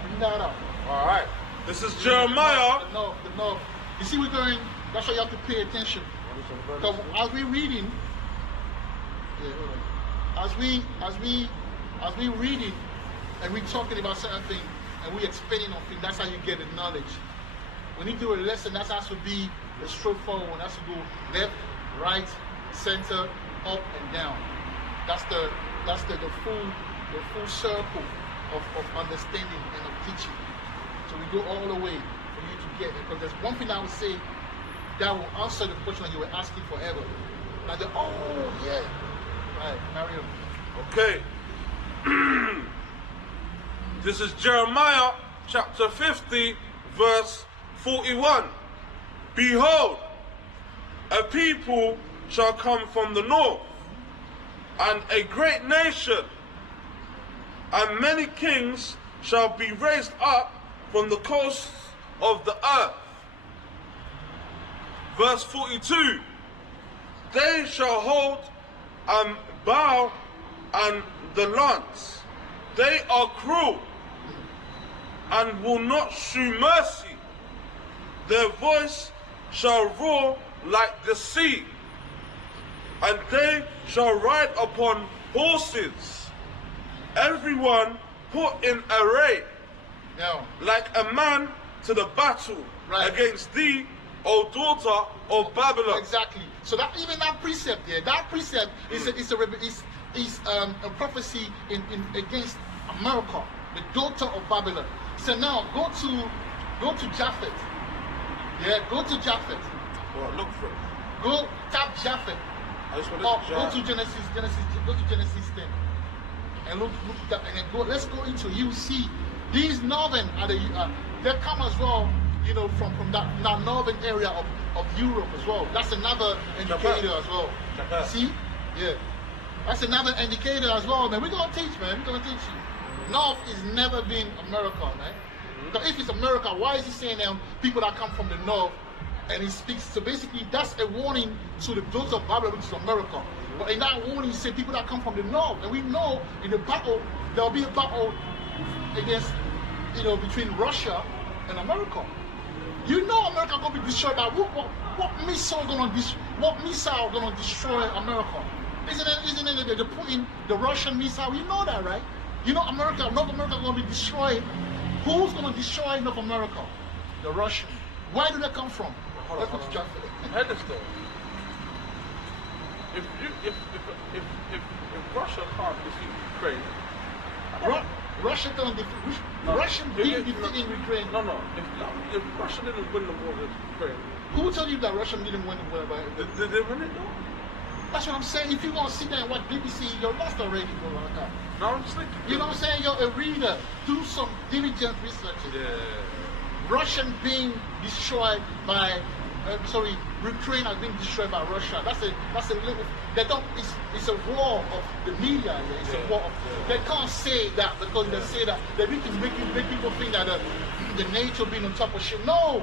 bring that up. All right. This is Jeremiah. The north. You see, we're going. That's why you have to pay attention. Because as we reading, as we reading, and we talking about certain things, and we explaining on things, that's how you get the knowledge. When you do a lesson, that has to be a straightforward one. That's to go left, right, center, up, and down. That's the full circle of understanding and of teaching. So we go all the way for you to get it. Because there's one thing I would say that will answer the question that you were asking forever. Like yeah. Right, Mario. Okay. This is Jeremiah chapter 50, verse 41. Behold, a people shall come from the north, and a great nation, and many kings shall be raised up from the coasts of the earth. Verse 42. They shall hold and bow and the lance. They are cruel and will not shew mercy. Their voice shall roar like the sea, and they shall ride upon horses, everyone put in array, like a man to the battle against thee, O daughter of Babylon. Exactly. So that even that precept there, is a prophecy in against America, the daughter of Babylon. So now go to Japheth. Yeah, go to Japheth. Well, look for it. Go tap Japheth. Go to Genesis. Go to Genesis 10. And look that, and then go. Let's go into. You see, these northern they come as well. You know, from that northern area of Europe as well. That's another indicator as well. See, yeah, that's another indicator as well, man. We're gonna teach, man. We're gonna teach you. North is never been America, man. Because if it's America, why is he saying people that come from the north? And he speaks, so basically that's a warning to the daughter of Babylon, which is America. But in that warning, he said people that come from the north, and we know in the battle there'll be a battle against, between Russia and America. You know America gonna be destroyed by what missile gonna destroy America? Isn't it the Putin, the Russian missile? You know that, right? You know North America gonna be destroyed. Who's gonna destroy North America? The Russian. Where do they come from? Let's go to Japheth. if Russia can't defeat Ukraine, Russia don't defeat. Russia didn't defeat Ukraine. No. If Russia didn't win the war against Ukraine, Who told you that Russia didn't win the war? did they win it though? That's what I'm saying. If you want to sit there and watch BBC, you're lost already, bro. No, I'm just thinking. You know what I'm saying? You're a reader. Do some diligent research. Yeah. Russian being destroyed by, Ukraine has been destroyed by Russia. That's a little. They don't. It's a war of the media. Yeah? It's a war of. They can't say that because they say that they need to make people think that the NATO being on top of shit. No,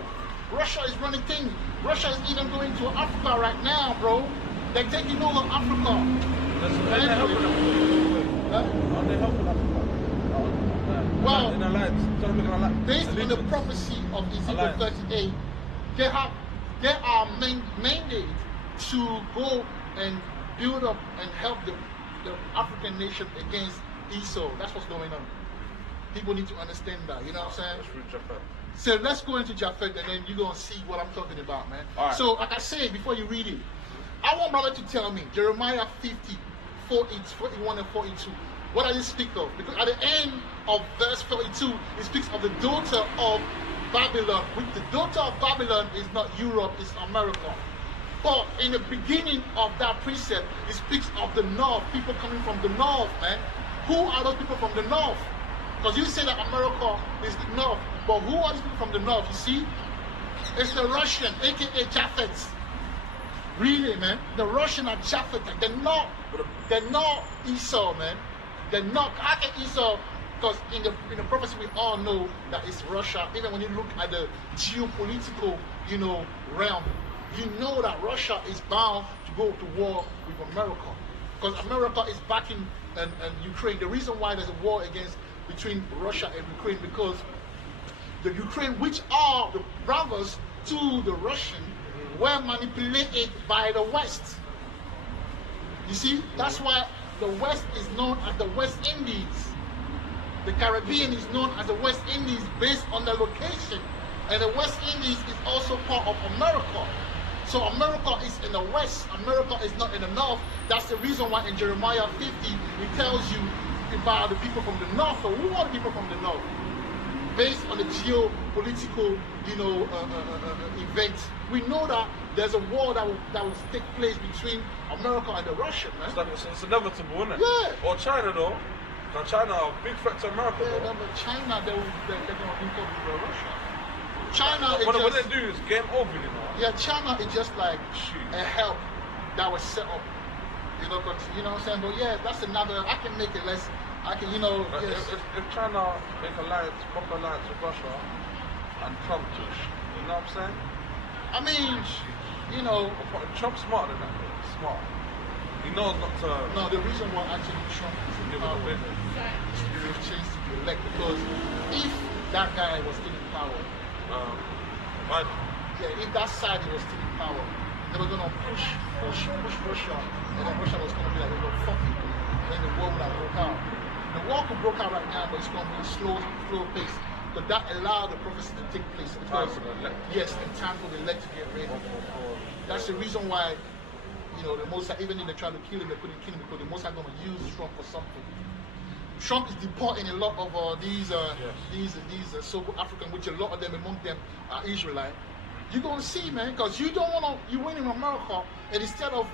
Russia is running things. Russia is even going to Africa right now, bro. They're taking over Africa. Are they helping Africa? Well, in alliance. Based on the prophecy of Ezekiel 38, they are mandated to go and build up and help the African nation against Esau. That's what's going on. People need to understand that. You know what I'm saying? Let's read Japheth. So let's go into Japheth and then you're going to see what I'm talking about, man. All right. So like I said before you read it, I want brother to tell me, Jeremiah 50, 41 and 42. What does it speak of? Because at the end of verse 42, it speaks of the daughter of Babylon, which the daughter of Babylon is not Europe, it's America. But in the beginning of that precept, it speaks of the north, people coming from the north, man. Who are those people from the north? Because you say that America is the north, but who are these people from the north? You see? It's the Russian, aka Japheth. Really, man. The Russian are Japheth. They're not Esau, man. They're not. How can Esau? Because in the prophecy we all know that it's Russia. Even when you look at the geopolitical, realm, you know that Russia is bound to go to war with America. Because America is backing and Ukraine. The reason why there's a war between Russia and Ukraine, because the Ukraine, which are the brothers to the Russian, were manipulated by the West. You see, that's why the West is known as the West Indies. The Caribbean is known as the West Indies based on the location. And the West Indies is also part of America. So America is in the West. America is not in the North. That's the reason why in Jeremiah 50, it tells you about the people from the North. So who are the people from the North? Based on the geopolitical, events, we know that there's a war that will take place between America and the Russian, man. It's inevitable, isn't it? Yeah. Or China, though. Now China are a big threat to America. Yeah, though. but China, they're going to link up with Russia. China is What just, they do is game over, you know. Yeah, China is just like a help that was set up. You know what I'm saying? But yeah, that's another. I can make it less. I can, yes. If China make proper alliance with Russia and Trump, you know what I'm saying? I mean, Trump's smarter than that. Smart. He knows not to. No, the reason why actually Trump is in power is to give chance to be elected, because if that guy was still in power, Biden. yeah, if that side was still in power, they were gonna push Russia, and then Russia was gonna be like, fuck you, and then the war would have broke out. The war could broke out right now, but it's gonna be a slow pace. But that allowed the prophecy to take place. Because, yes, in time for the elect to get ready. That's the reason why, the Most High, even if they try to kill him, they couldn't kill him, because the Most High going to use Trump for something. Trump is deporting a lot of these so-called African, which a lot of them among them are Israelite. You're going to see, man, because you don't want to, you win in America, and instead of,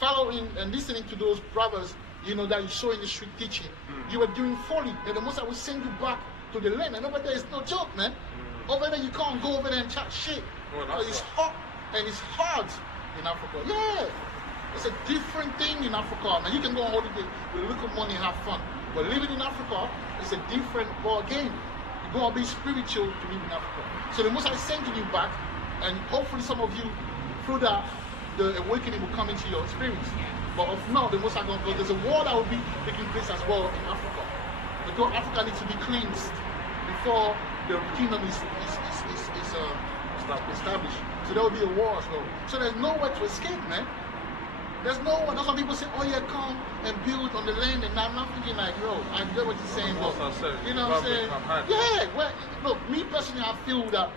following and listening to those brothers, that you saw in the street teaching, you were doing folly, and the Most High will send you back to the land. And over there is no joke, man. Over there you can't go over there and chat shit. It's hot and it's hard in Africa. Yeah. It's a different thing in Africa. Now you can go on holiday with a little money and have fun. But living in Africa is a different ball game. You gotta be spiritual to live in Africa. So the Most High is sending you back, and hopefully some of you through that the awakening will come into your experience. But if not, the Most High gonna go. There's a war that will be taking place as well in Africa. Because Africa needs to be cleansed before the kingdom is established. So there will be a war as well. So there's nowhere to escape, man. There's no one. That's why people say, oh yeah, come and build on the land. And I'm not thinking like, yo, I get what you're saying, but you know what I'm saying? Yeah. Well, look, me personally, I feel that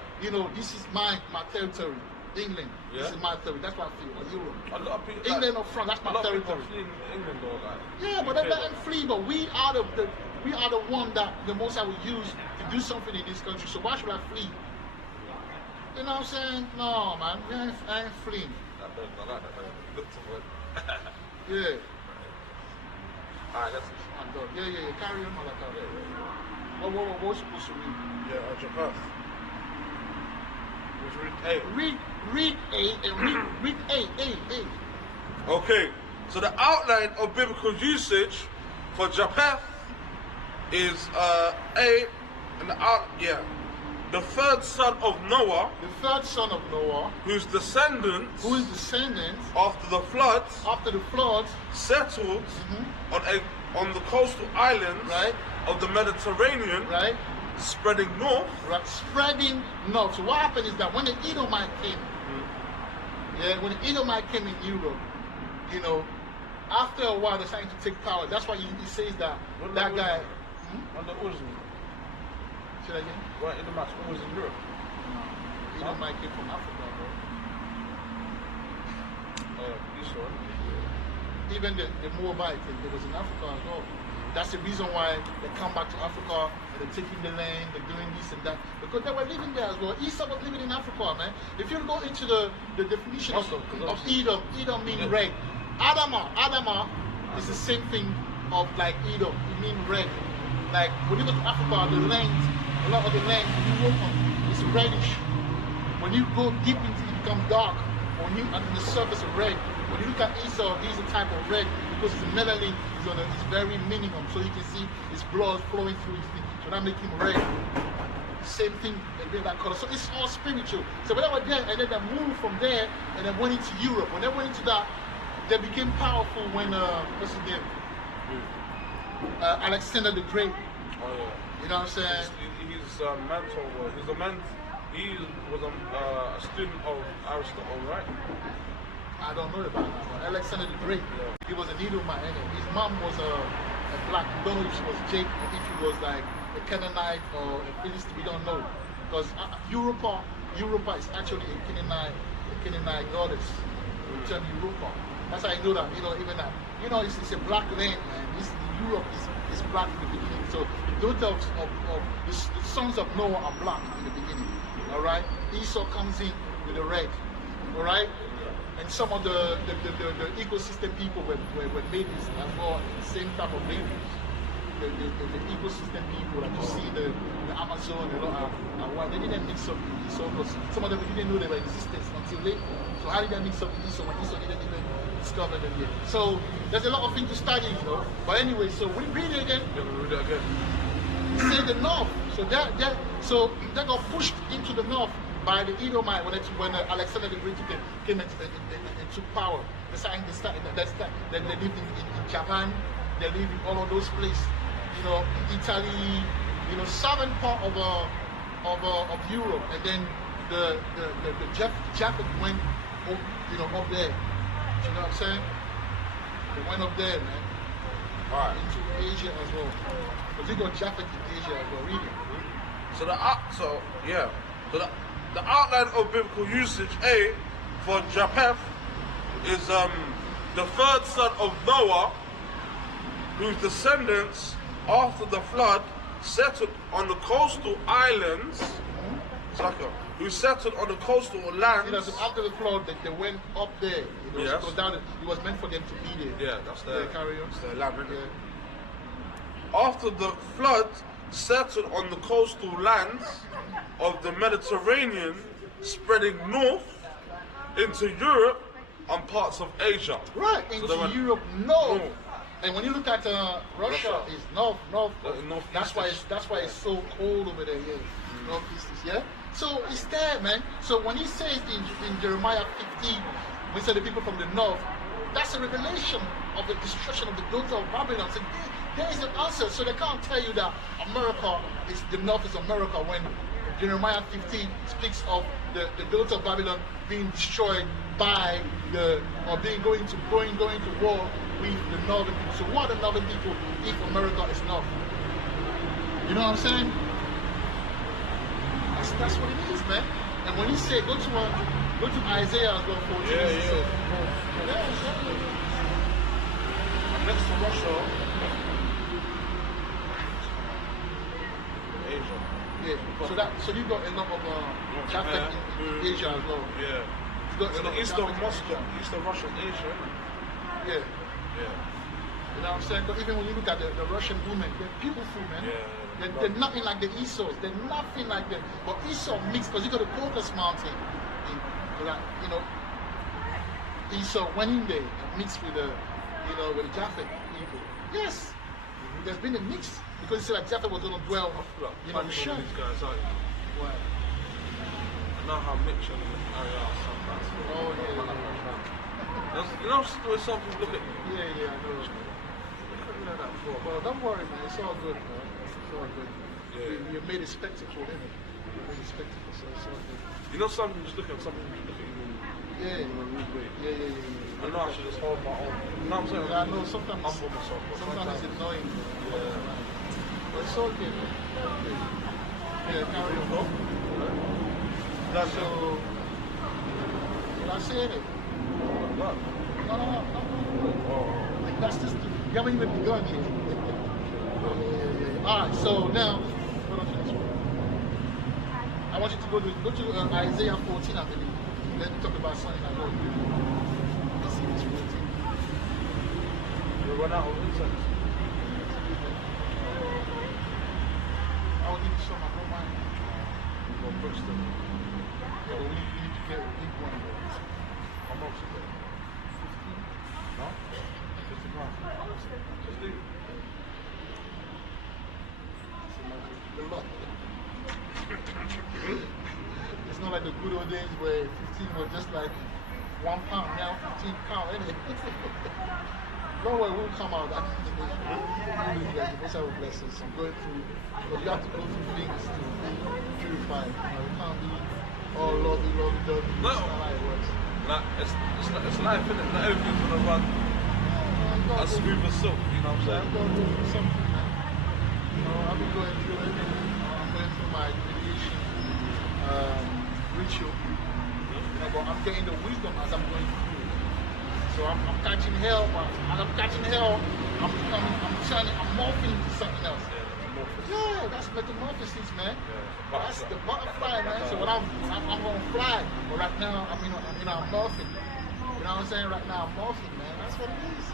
this is my territory. England. Yeah. This is my theory. That's what I feel. Or Europe. A lot of people. England up front. That's my a lot of people territory. flee in England though, like. Yeah, but they let them flee. But we are the one that the most I would use to do something in this country. So why should I flee? You know what I'm saying? No, man. I ain't fleeing. I like that. Look to what. Yeah. Alright, that's it. I'm done. Yeah. Carry on, like that. What was supposed to read? Yeah, on your path. Which read A. Read A and read A. Okay, so the outline of biblical usage for Japheth is A, and the third son of Noah, The third son of Noah, whose descendants, after the flood, settled, settled on the coastal islands right, of the Mediterranean, right, spreading north. right, spreading north. So what happened is that when the Edomite came, when the Edomite came in Europe, you know, after a while they're starting to take power. That's why he says that that guy. On the Uzma. Say that again? Right in the match, what was in Europe? Edomite came from Africa, bro. Esau. Even the Moabite thing, it was in Africa as well. That's the reason why they come back to Africa and they're taking the land, they're doing this and that. Because they were living there as well. Esau was living in Africa, man. If you go into the definition of Edom means red. Adama is the same thing of like Edom. It means red. Like when you go to Africa, the land, a lot of the land you walk on is reddish. When you go deep into it, become dark. When you on the surface of red. When you look at Esau, he's a type of red because his melanin is very minimum. So you can see his blood flowing through his thing. So that makes him red. Same thing, and then that color. So it's all spiritual. So when they were there, and then they moved from there, and then went into Europe. When they went into that, they became powerful when what's his name? Alexander the Great. Oh yeah. You know what I'm saying? He's a mentor. He was a student of Aristotle, right? I don't know about that, but Alexander the Great, he was an Edomite. His mom was a black. We don't know if she was Jake or if she was like a Canaanite or a Philistine. We don't know. Because Europa is actually a Canaanite goddess. We term Europa. That's how you know that, even that. It's a black land, man. Europe is black in the beginning. So the daughters of the sons of Noah are black in the beginning. Alright? Esau comes in with the red. Alright? And some of the ecosystem people were made as well, the same type of babies. The ecosystem people that you see the Amazon and why they didn't mix up with Esau because some of them didn't know they were in existence until later. So how did they mix up with Esau when Esau didn't even discover them yet? So there's a lot of things to study, But anyway, so we read it again. Yeah, we read it again. Say the north. So they got pushed into the north by the Edomite when Alexander the Great came and took power. They lived in Japan. They lived in all of those places. Italy. Southern part of Europe, and then the Japheth went up there. You know what I'm saying? They went up there, man. Alright. Into Asia as well. Because they got Japheth in Asia as well, really. So the outline of biblical usage A for Japheth is the third son of Noah, whose descendants after the flood settled on the coastal islands. Who settled on the coastal lands. So after the flood, they went up there. Yes. So down, it was meant for them to be there. Yeah, that's their land. Yeah. After the flood, settled on the coastal lands of the Mediterranean, spreading north into Europe and parts of Asia. Right, into Europe, north. And when you look at Russia, it's north. That's why it's so cold over there. Yeah, northeast. Yeah. So it's there, man. So when he says in Jeremiah 15, we say the people from the north, that's a revelation of the destruction of the daughters of Babylon. So there is an answer. So they can't tell you that the north is America when Jeremiah 15 speaks of the daughters of Babylon being destroyed by going to war with the northern people. So what are the northern people if America is north? You know what I'm saying? That's what it is, man. And when you say go to Go to Isaiah as well, 14. Yeah. Yeah, exactly. Next to Russia, Asia. Yeah. So you got a lot of Japhet in Asia as well. Yeah. You got a lot East of of Japhet Moscow, in Asia. East of Russia, Asia, isn't it? Yeah. Yeah. You know what I'm saying? But even when you look at the Russian women, they're beautiful, man. Yeah. They're nothing like the Esau's. They're nothing like them. But Esau mixed, because you got the Caucasus Mountain. You know, Esau went in there and mixed with the Japhet people. Yes. There's been a mix. Because he said like Japhet was going to dwell, with Shem. These guys out here. Why? I know how Mitch and Ariel sometimes. Oh, yeah. You know, there's some people look at me. Yeah, I know. Well, don't worry, man. It's all good, man. It's all good. Yeah. You made a spectacle, didn't it? You made a spectacle, so it's all good. You know, some people just look at you in a rude way. Yeah. I know I should just hold my own. You know what I'm saying? Yeah, I know sometimes. Humble myself. But Sometimes it's annoying. Yeah. But it's okay, man. It's okay. Yeah, carry on. Go. That's So, did I say it? What? No. Oh. That's just, you haven't even begun yet. Alright, so now, hold on to this one. I want you to go to Isaiah 14, I believe. Let me talk about something I know. Let's see this 14. We run out of incense. I will give you some, I don't mind. Or Brixton. Yeah, but we need to get a big one. How much is it? 15? No? 50 pounds. Just do it. It's not like the good old days where 15 was just like £1, now 15 pounds, isn't it? Don't worry, we'll come out. The most I will bless us. I'm going through, but you have to go through things to be purified. You can't be all lovey, dovey. No. That's not how it works. Like, it's life, isn't it? Not everything's gonna run as smooth as silk, you know what I'm saying? I'm going through something, man. You know, I've been going through it. I'm going through my mediation ritual. You know, but I'm getting the wisdom as I'm going through it. So I'm catching hell, but as I'm catching hell, I'm morphing into something else. Yeah, that's metamorphosis, man. That's the butterfly, man. So when I'm gonna fly, but right now I'm morphing. You know what I'm saying? Right now I'm morphing, man. That's what it is.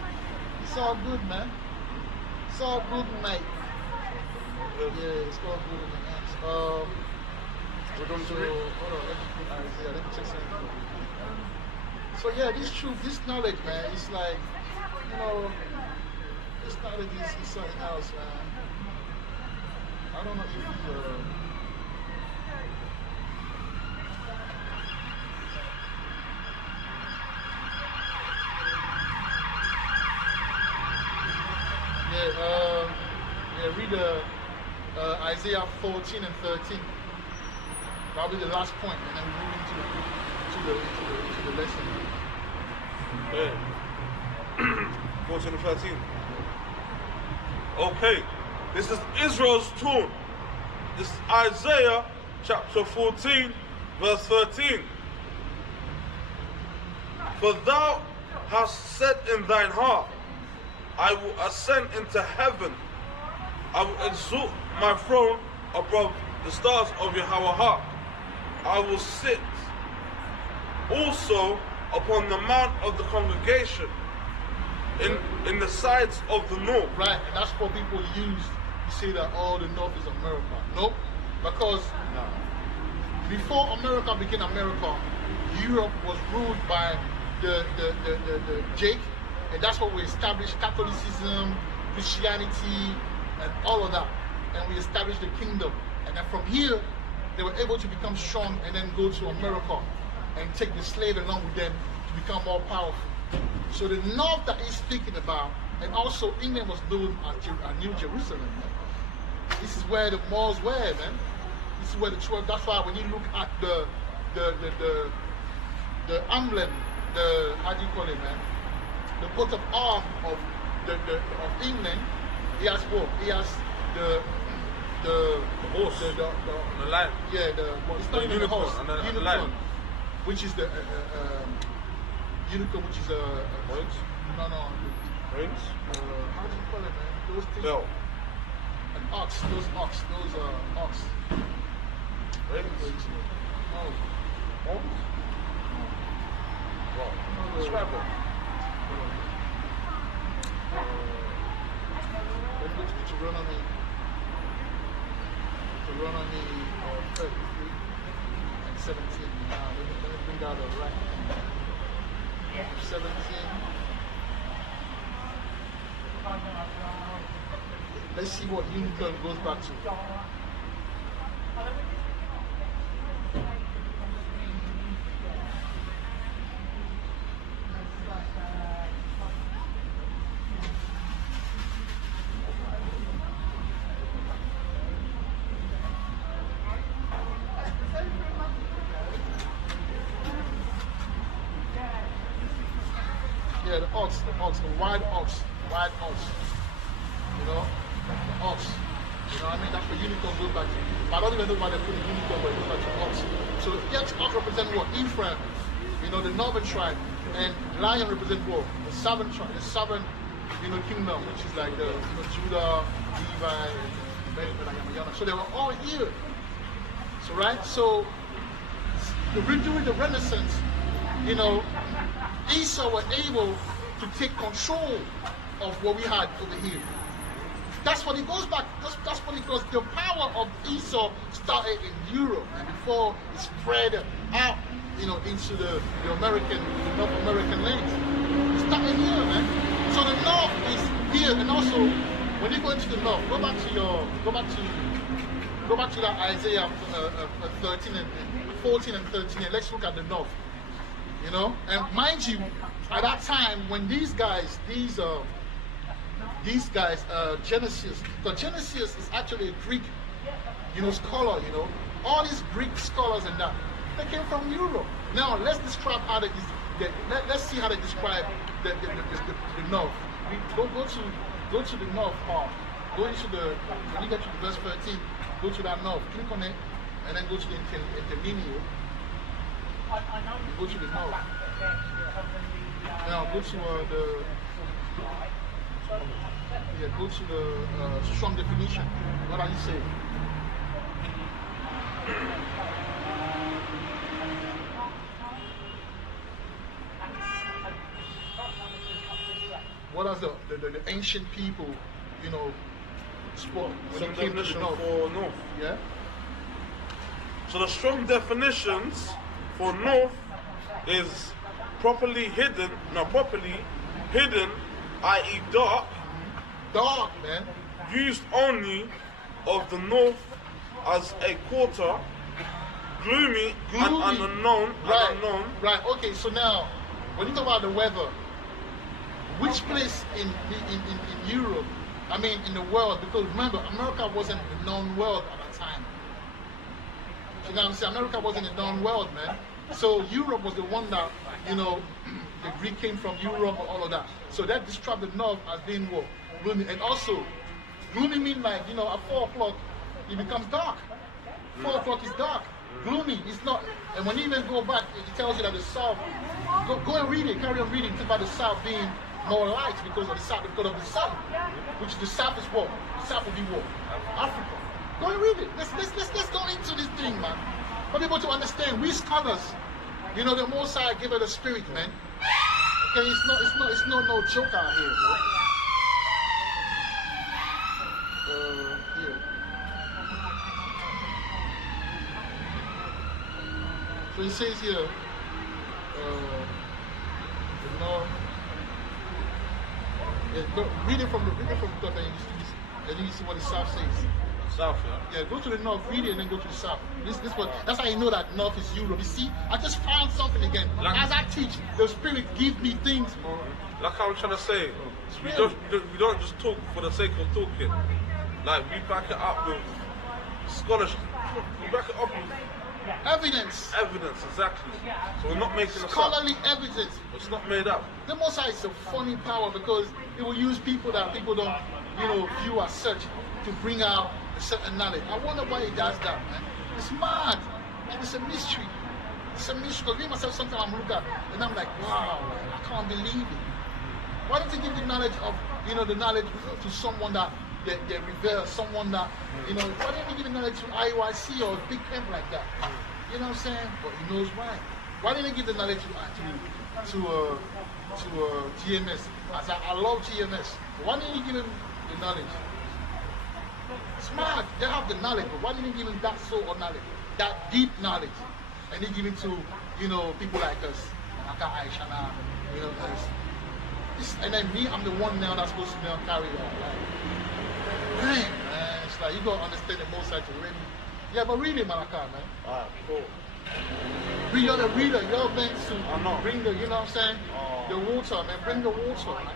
It's all good, man. It's all good, mate. Yeah, it's all good, man. We're going to So read. hold on, let me check something. So yeah, this truth, this knowledge, man, it's like, you know, this knowledge is something else, man. I don't know if read Isaiah 14 and 13. That'll be the last point, and then we move into the lesson. Yeah. 14 and 13. Okay. This is Israel's tune. This is Isaiah chapter 14, verse 13. For thou hast said in thine heart, I will ascend into heaven. I will exalt my throne above the stars of Yahweh. I will sit also upon the mount of the congregation in the sides of the north. Right, and that's what people use. You say that all the north is America. Nope, because before America became America, Europe was ruled by the Jake, and that's what we established Catholicism, Christianity, and all of that. And we established the kingdom. And then from here, they were able to become strong and then go to America and take the slave along with them to become more powerful. So the north that he's speaking about, and also England was known as New Jerusalem, man. This is where the Moors were, man. This is where the 12. That's why when you look at the emblem, how do you call it, man? The coat of arms of England, he has what? He has the horse, the lion. Yeah, it's not even the horse. And the unicorn. lion. which is the unicorn, which is Horns? no, Rings? how do you call it, man? Those things. Bell. An ox. Those ox. Rings? No. Horns? What? Describe them. Let's go to Deuteronomy 33 and 17. Let me bring out a right. 17. Let's see what unicorn goes back to. Yeah, the ox, the wild ox. You know, the ox. You know what I mean? That's what unicorn goes back to. But I don't even know why they put a unicorn, but it goes back to ox. So the ox represent what? Ephraim, you know, the northern tribe. And lion represent what? The southern tribe, the southern, you know, kingdom, which is like the, you know, Judah, Levi, and so they were all here. So right? So during the Renaissance, you know, Esau were able to take control of what we had over here. That's what it goes back. That's what it goes. The power of Esau started in Europe, and before it spread out, you know, into the North American lands. It started here, man. So the north is here, and also when you go into the north, go back to that Isaiah 13 and 14 and 13, and let's look at the north. You know, and mind you, at that time when these guys, Genesis, because Genesis is actually a Greek, you know, scholar. You know, all these Greek scholars and that they came from Europe. Now let's describe how they let's see how they describe the north. We go to the north part. Go into the when you get to the verse 13, go to that north. Click on it, and then go to the interlinear. Go to the north. Now go to go to the strong definition. What are you saying? What are the ancient people, you know, spoke when Some they came to the definition north? for north. Yeah. So the strong definitions for north is properly hidden, i.e. dark, Dark, man. used only of the north as a quarter, gloomy. And unknown. Right. Okay. So now, when you talk about the weather, which place in Europe? I mean, in the world, because remember, America wasn't the known world at that time. You know what I'm saying? America wasn't the known world, man. So Europe was the one that, you know, the Greek came from Europe and all of that. So that described the north as being what? Gloomy. And also, gloomy means like, you know, at 4 o'clock, it becomes dark. 4 o'clock is dark. Gloomy. It's not. And when you even go back, it tells you that the south, go and read it, carry on reading, it's about the south being more light because of the south, because of the sun. Which the south is what? The south will be what? Africa. Go and read it. Let's go into this thing, man. For people to understand, we scholars, you know, the Most High give it a spirit, man. Okay, it's no joke out here, bro. Here. So it says here, the north. Yeah, read it from the top, and you see what the south says. South, yeah. Go to the north, read it, and then go to the south. That's how you know that north is Europe. You see, I just found something again. As I teach, the Spirit gives me things, bro. Like I'm trying to say, we don't just talk for the sake of talking. Like, we back it up with scholarship. We back it up with evidence. Evidence, exactly. So we're not making a scholarly evidence. It's not made up. The Most High is a funny power because it will use people that people don't, you know, view as such to bring out a certain knowledge. I wonder why he does that, man. It's mad. And it's a mystery. It's a mystery. Because me myself, sometimes I'm looking at and I'm like, wow, I can't believe it. Why don't you give the knowledge of, the knowledge to someone that they revere, someone that, why don't you give the knowledge to IYC or a big camp like that? You know what I'm saying? But he knows why. Why didn't he give the knowledge to GMS? I love GMS. Why didn't he give him the knowledge? Smart, they have the knowledge, but why didn't he give him that sort of knowledge, that deep knowledge? And he give it to, people like us, like Aisha, us. And then me, I'm the one now that's supposed to now carry that. Like, dang, man, it's like you gotta understand the most side to really. Yeah, but really, Malaka, man. Alright, cool. You're the reader, you're meant to bring the, you know what I'm saying? The water, man, bring the water, man.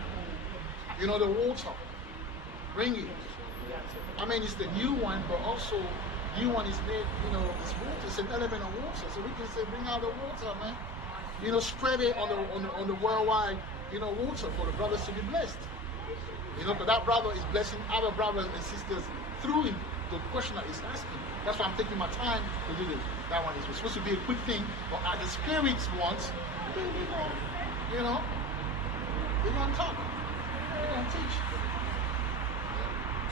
The water. Bring it. I mean, it's the new one, but also, new one is made, it's water, it's an element of water. So we can say, bring out the water, man. Spread it on the worldwide, water for the brothers to be blessed. Because that brother is blessing other brothers and sisters through him, the question that he's asking. That's why I'm taking my time to do this. That one is supposed to be a quick thing, but as the spirits want, we're going to talk. We're going to teach.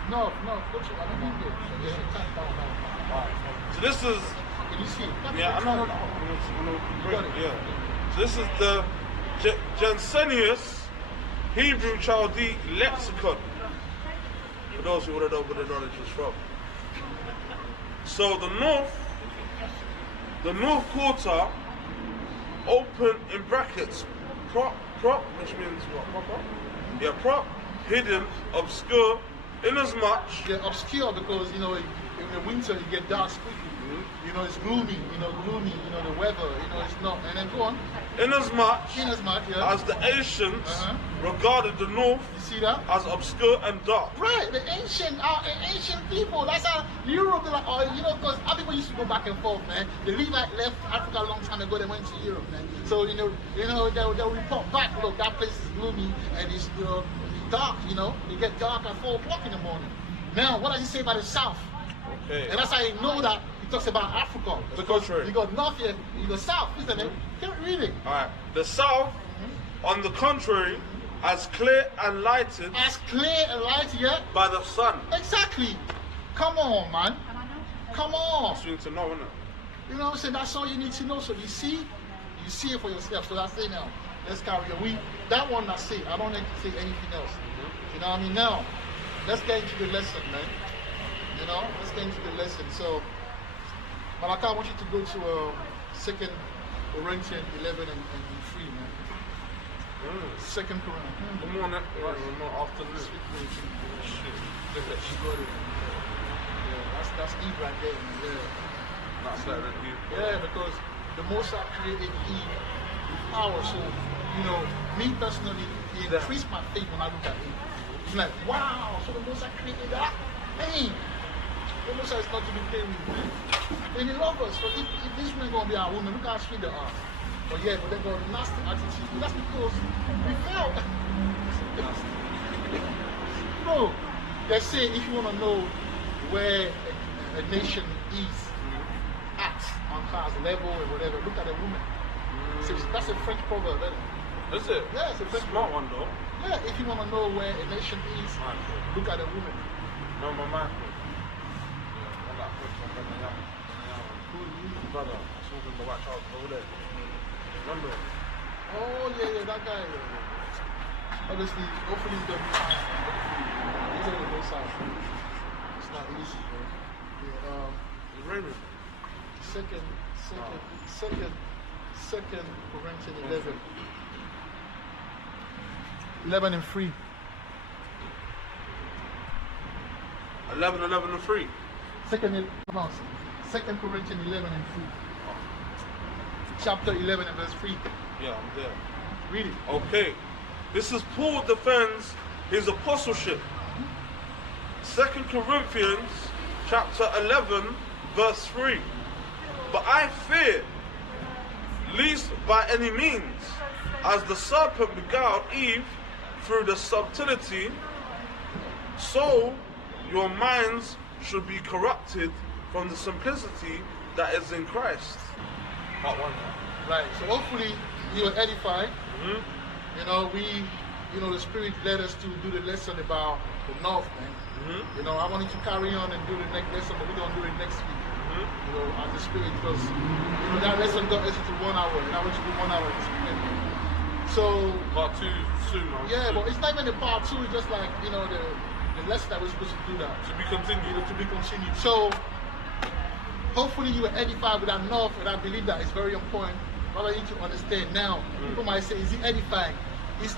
No, go to I don't know. So this is. Can you see it? Yeah, I know. Yeah. So this is the Jensenius Hebrew Chaldee Lexicon. For those who want to know where the knowledge is from. So the north quarter, open in brackets, prop, which means what? Proper? Yeah, prop, hidden, obscure, inasmuch. Yeah, obscure because in the winter you get dark quickly. It's gloomy, the weather, it's not. And then go on. Inasmuch yeah. as the ancients regarded the north, you see that? as obscure and dark. Right, the ancient people. That's how Europe, because other people used to go back and forth, man. The Levite left Africa a long time ago. They went to Europe, man. So they'll report back. Look, that place is gloomy and it's dark. It get dark at 4 o'clock in the morning. Now, what does he say about the south? Okay. And that's how you know that he talks about Africa. Because you got north here, you got south, isn't it? Can we read it? Alright. The south, on the contrary, as clear and lighted. As clear and lighted, yeah? By the sun. Exactly. Come on, man. Come on. That's what you need to know, isn't it? You know what I'm saying? That's all you need to know. So you see it for yourself. So that's it now. Let's carry on. That one that's it. I don't need to say anything else. You know what I mean? Now, let's get into the lesson, man. Let's get into the lesson. So, Malaka, I want you to go to 2 Corinthians 11 and 3, man. 2 Corinthians. Good morning. Afternoon. You got it. Yeah, that's Eve right there, man. Yeah. That's like that Eve. Yeah, because the Most High created Eve with power. So, me personally, it increased my faith when I look at Eve. It's like, wow, so the Most High created that? Man, the Most High is not to be played with, man. And he loves us. So if this man going to be our woman, look how sweet they are. But yeah, but they got a nasty attitude. That's because we fell. Bro, they say if you want to know where a nation is at on class level or whatever, look at a woman. So that's a French proverb, isn't it? Is it? Yeah, it's a French smart one though. Yeah, if you want to know where a nation is, look at a woman. No, my man. Brother, I was talking to the white child over there. Remember? Oh, yeah, that guy. Obviously, hopefully he's going to be fine. He's on the good side. It's not easy, bro. Yeah, it's raining. Second Corinthians 11. 11 and 3. 11 and 3. Second Corinthians 11 and 3. Chapter 11 and verse 3. Yeah, I'm there. Read it. Okay. This is Paul defends his apostleship. 2 Corinthians chapter 11 verse 3. But I fear, lest by any means, as the serpent beguiled Eve through the subtlety, so your minds should be corrupted from the simplicity that is in Christ. Part 1. Right. So hopefully you are edified. Mhm. You know, the Spirit led us to do the lesson about the North, man. Mhm. You know, I wanted to carry on and do the next lesson, but we're going to do it next week. Mhm. You know, as the Spirit, because, that lesson got us into 1 hour, and I want to do 1 hour this weekend. So, Part 2 soon, man. yeah, but it's not even the part 2, it's just like, the lesson that we're supposed to do that. To be continued. To be continued. So, hopefully you were edified with that North, and I believe that it's very important. But I need to understand now. People might say, is he edifying? Is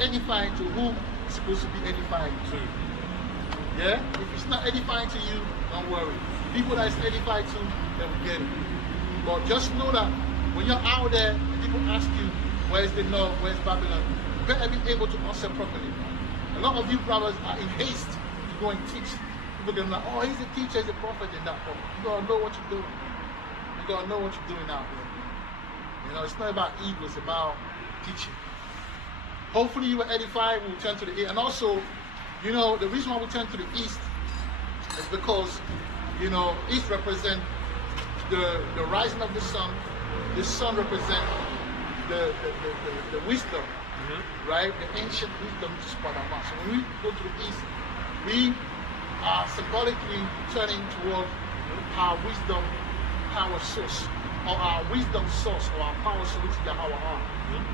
edifying to who it's supposed to be edifying to? Yeah? If it's not edifying to you, don't worry. People that it's edified to, they will get it. But just know that when you're out there and people ask you, where's the North, where's Babylon, you better be able to answer properly. A lot of you brothers are in haste to go and teach. People get like, oh, he's a teacher, he's a prophet in that. But you gotta know what you're doing. You gotta know what you're doing out there. It's not about ego, it's about teaching. Hopefully you were edified. We'll turn to the east. And also, the reason why we turn to the east is because, east represents the rising of the sun. The sun represents the wisdom, right? The ancient wisdom, which is Padama. So when we go to the east, we are symbolically turning toward our wisdom power source, or our wisdom source, or our power source, which is Yahweh.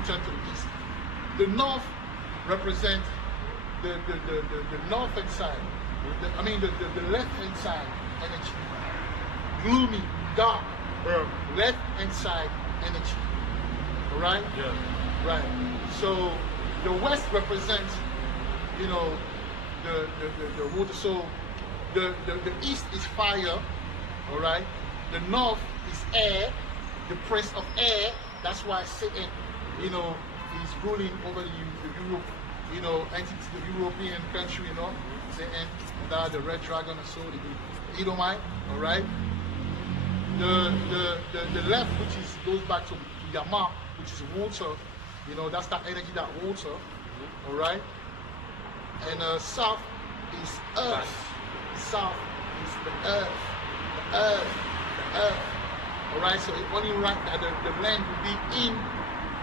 Turn to the east. The north represents the north hand side. The left hand side energy. Gloomy, dark, left hand side energy. Alright? Yeah. Right. So the west represents, the water. So the east is fire, alright? The north is air, the prince of air. That's why Satan, is ruling over the Europe, entity, the European country, Satan, the red dragon and so the Edomite, alright? The left, which goes back to Yama, which is water, that's that energy, that water, alright? And south is earth. South is the earth. The earth. Alright, so when you write that, the land will be in,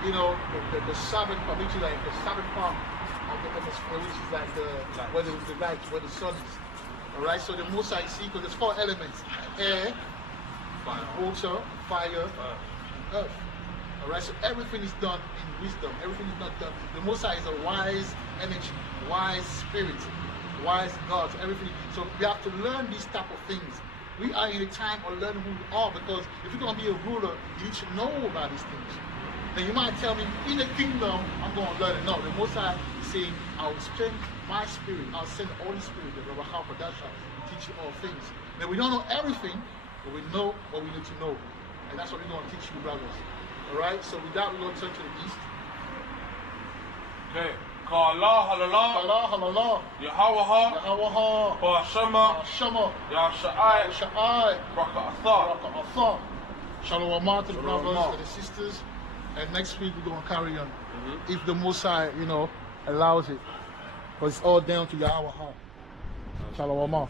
the southern part, which is like the southern part of the hemisphere, which is like where the light, where the sun is. Alright, so the Most High, see, because there's 4 elements: air, water, fire, earth. Alright, so everything is done in wisdom. Everything is not done. The Most High is a wise energy, wise spirit, wise God. So everything. So we have to learn these type of things. We are in a time of learning who we are, because if you're going to be a ruler, you need to know about these things. Then you might tell me, in the kingdom, I'm going to learn it. No, the Most High is saying, I will spend my spirit, I'll send the Holy Spirit, the Rabbi Padasha, to teach you all things. Now, we don't know everything, but we know what we need to know. And that's what we're going to teach you, brothers. Alright, so with that, we're going to turn to the east. Okay. Ka'Allah, halallah, Allah, halallah, Yahweh, Yahweh, Ba'ashama, Shama, Yahsha'ai, Sha'ai, Raka'athar. Raka'athar. Shalom to the Shalom. brothers and the sisters. And next week we're going to carry on. If the Most High, allows it. Because it's all down to Yahweh. Shalom.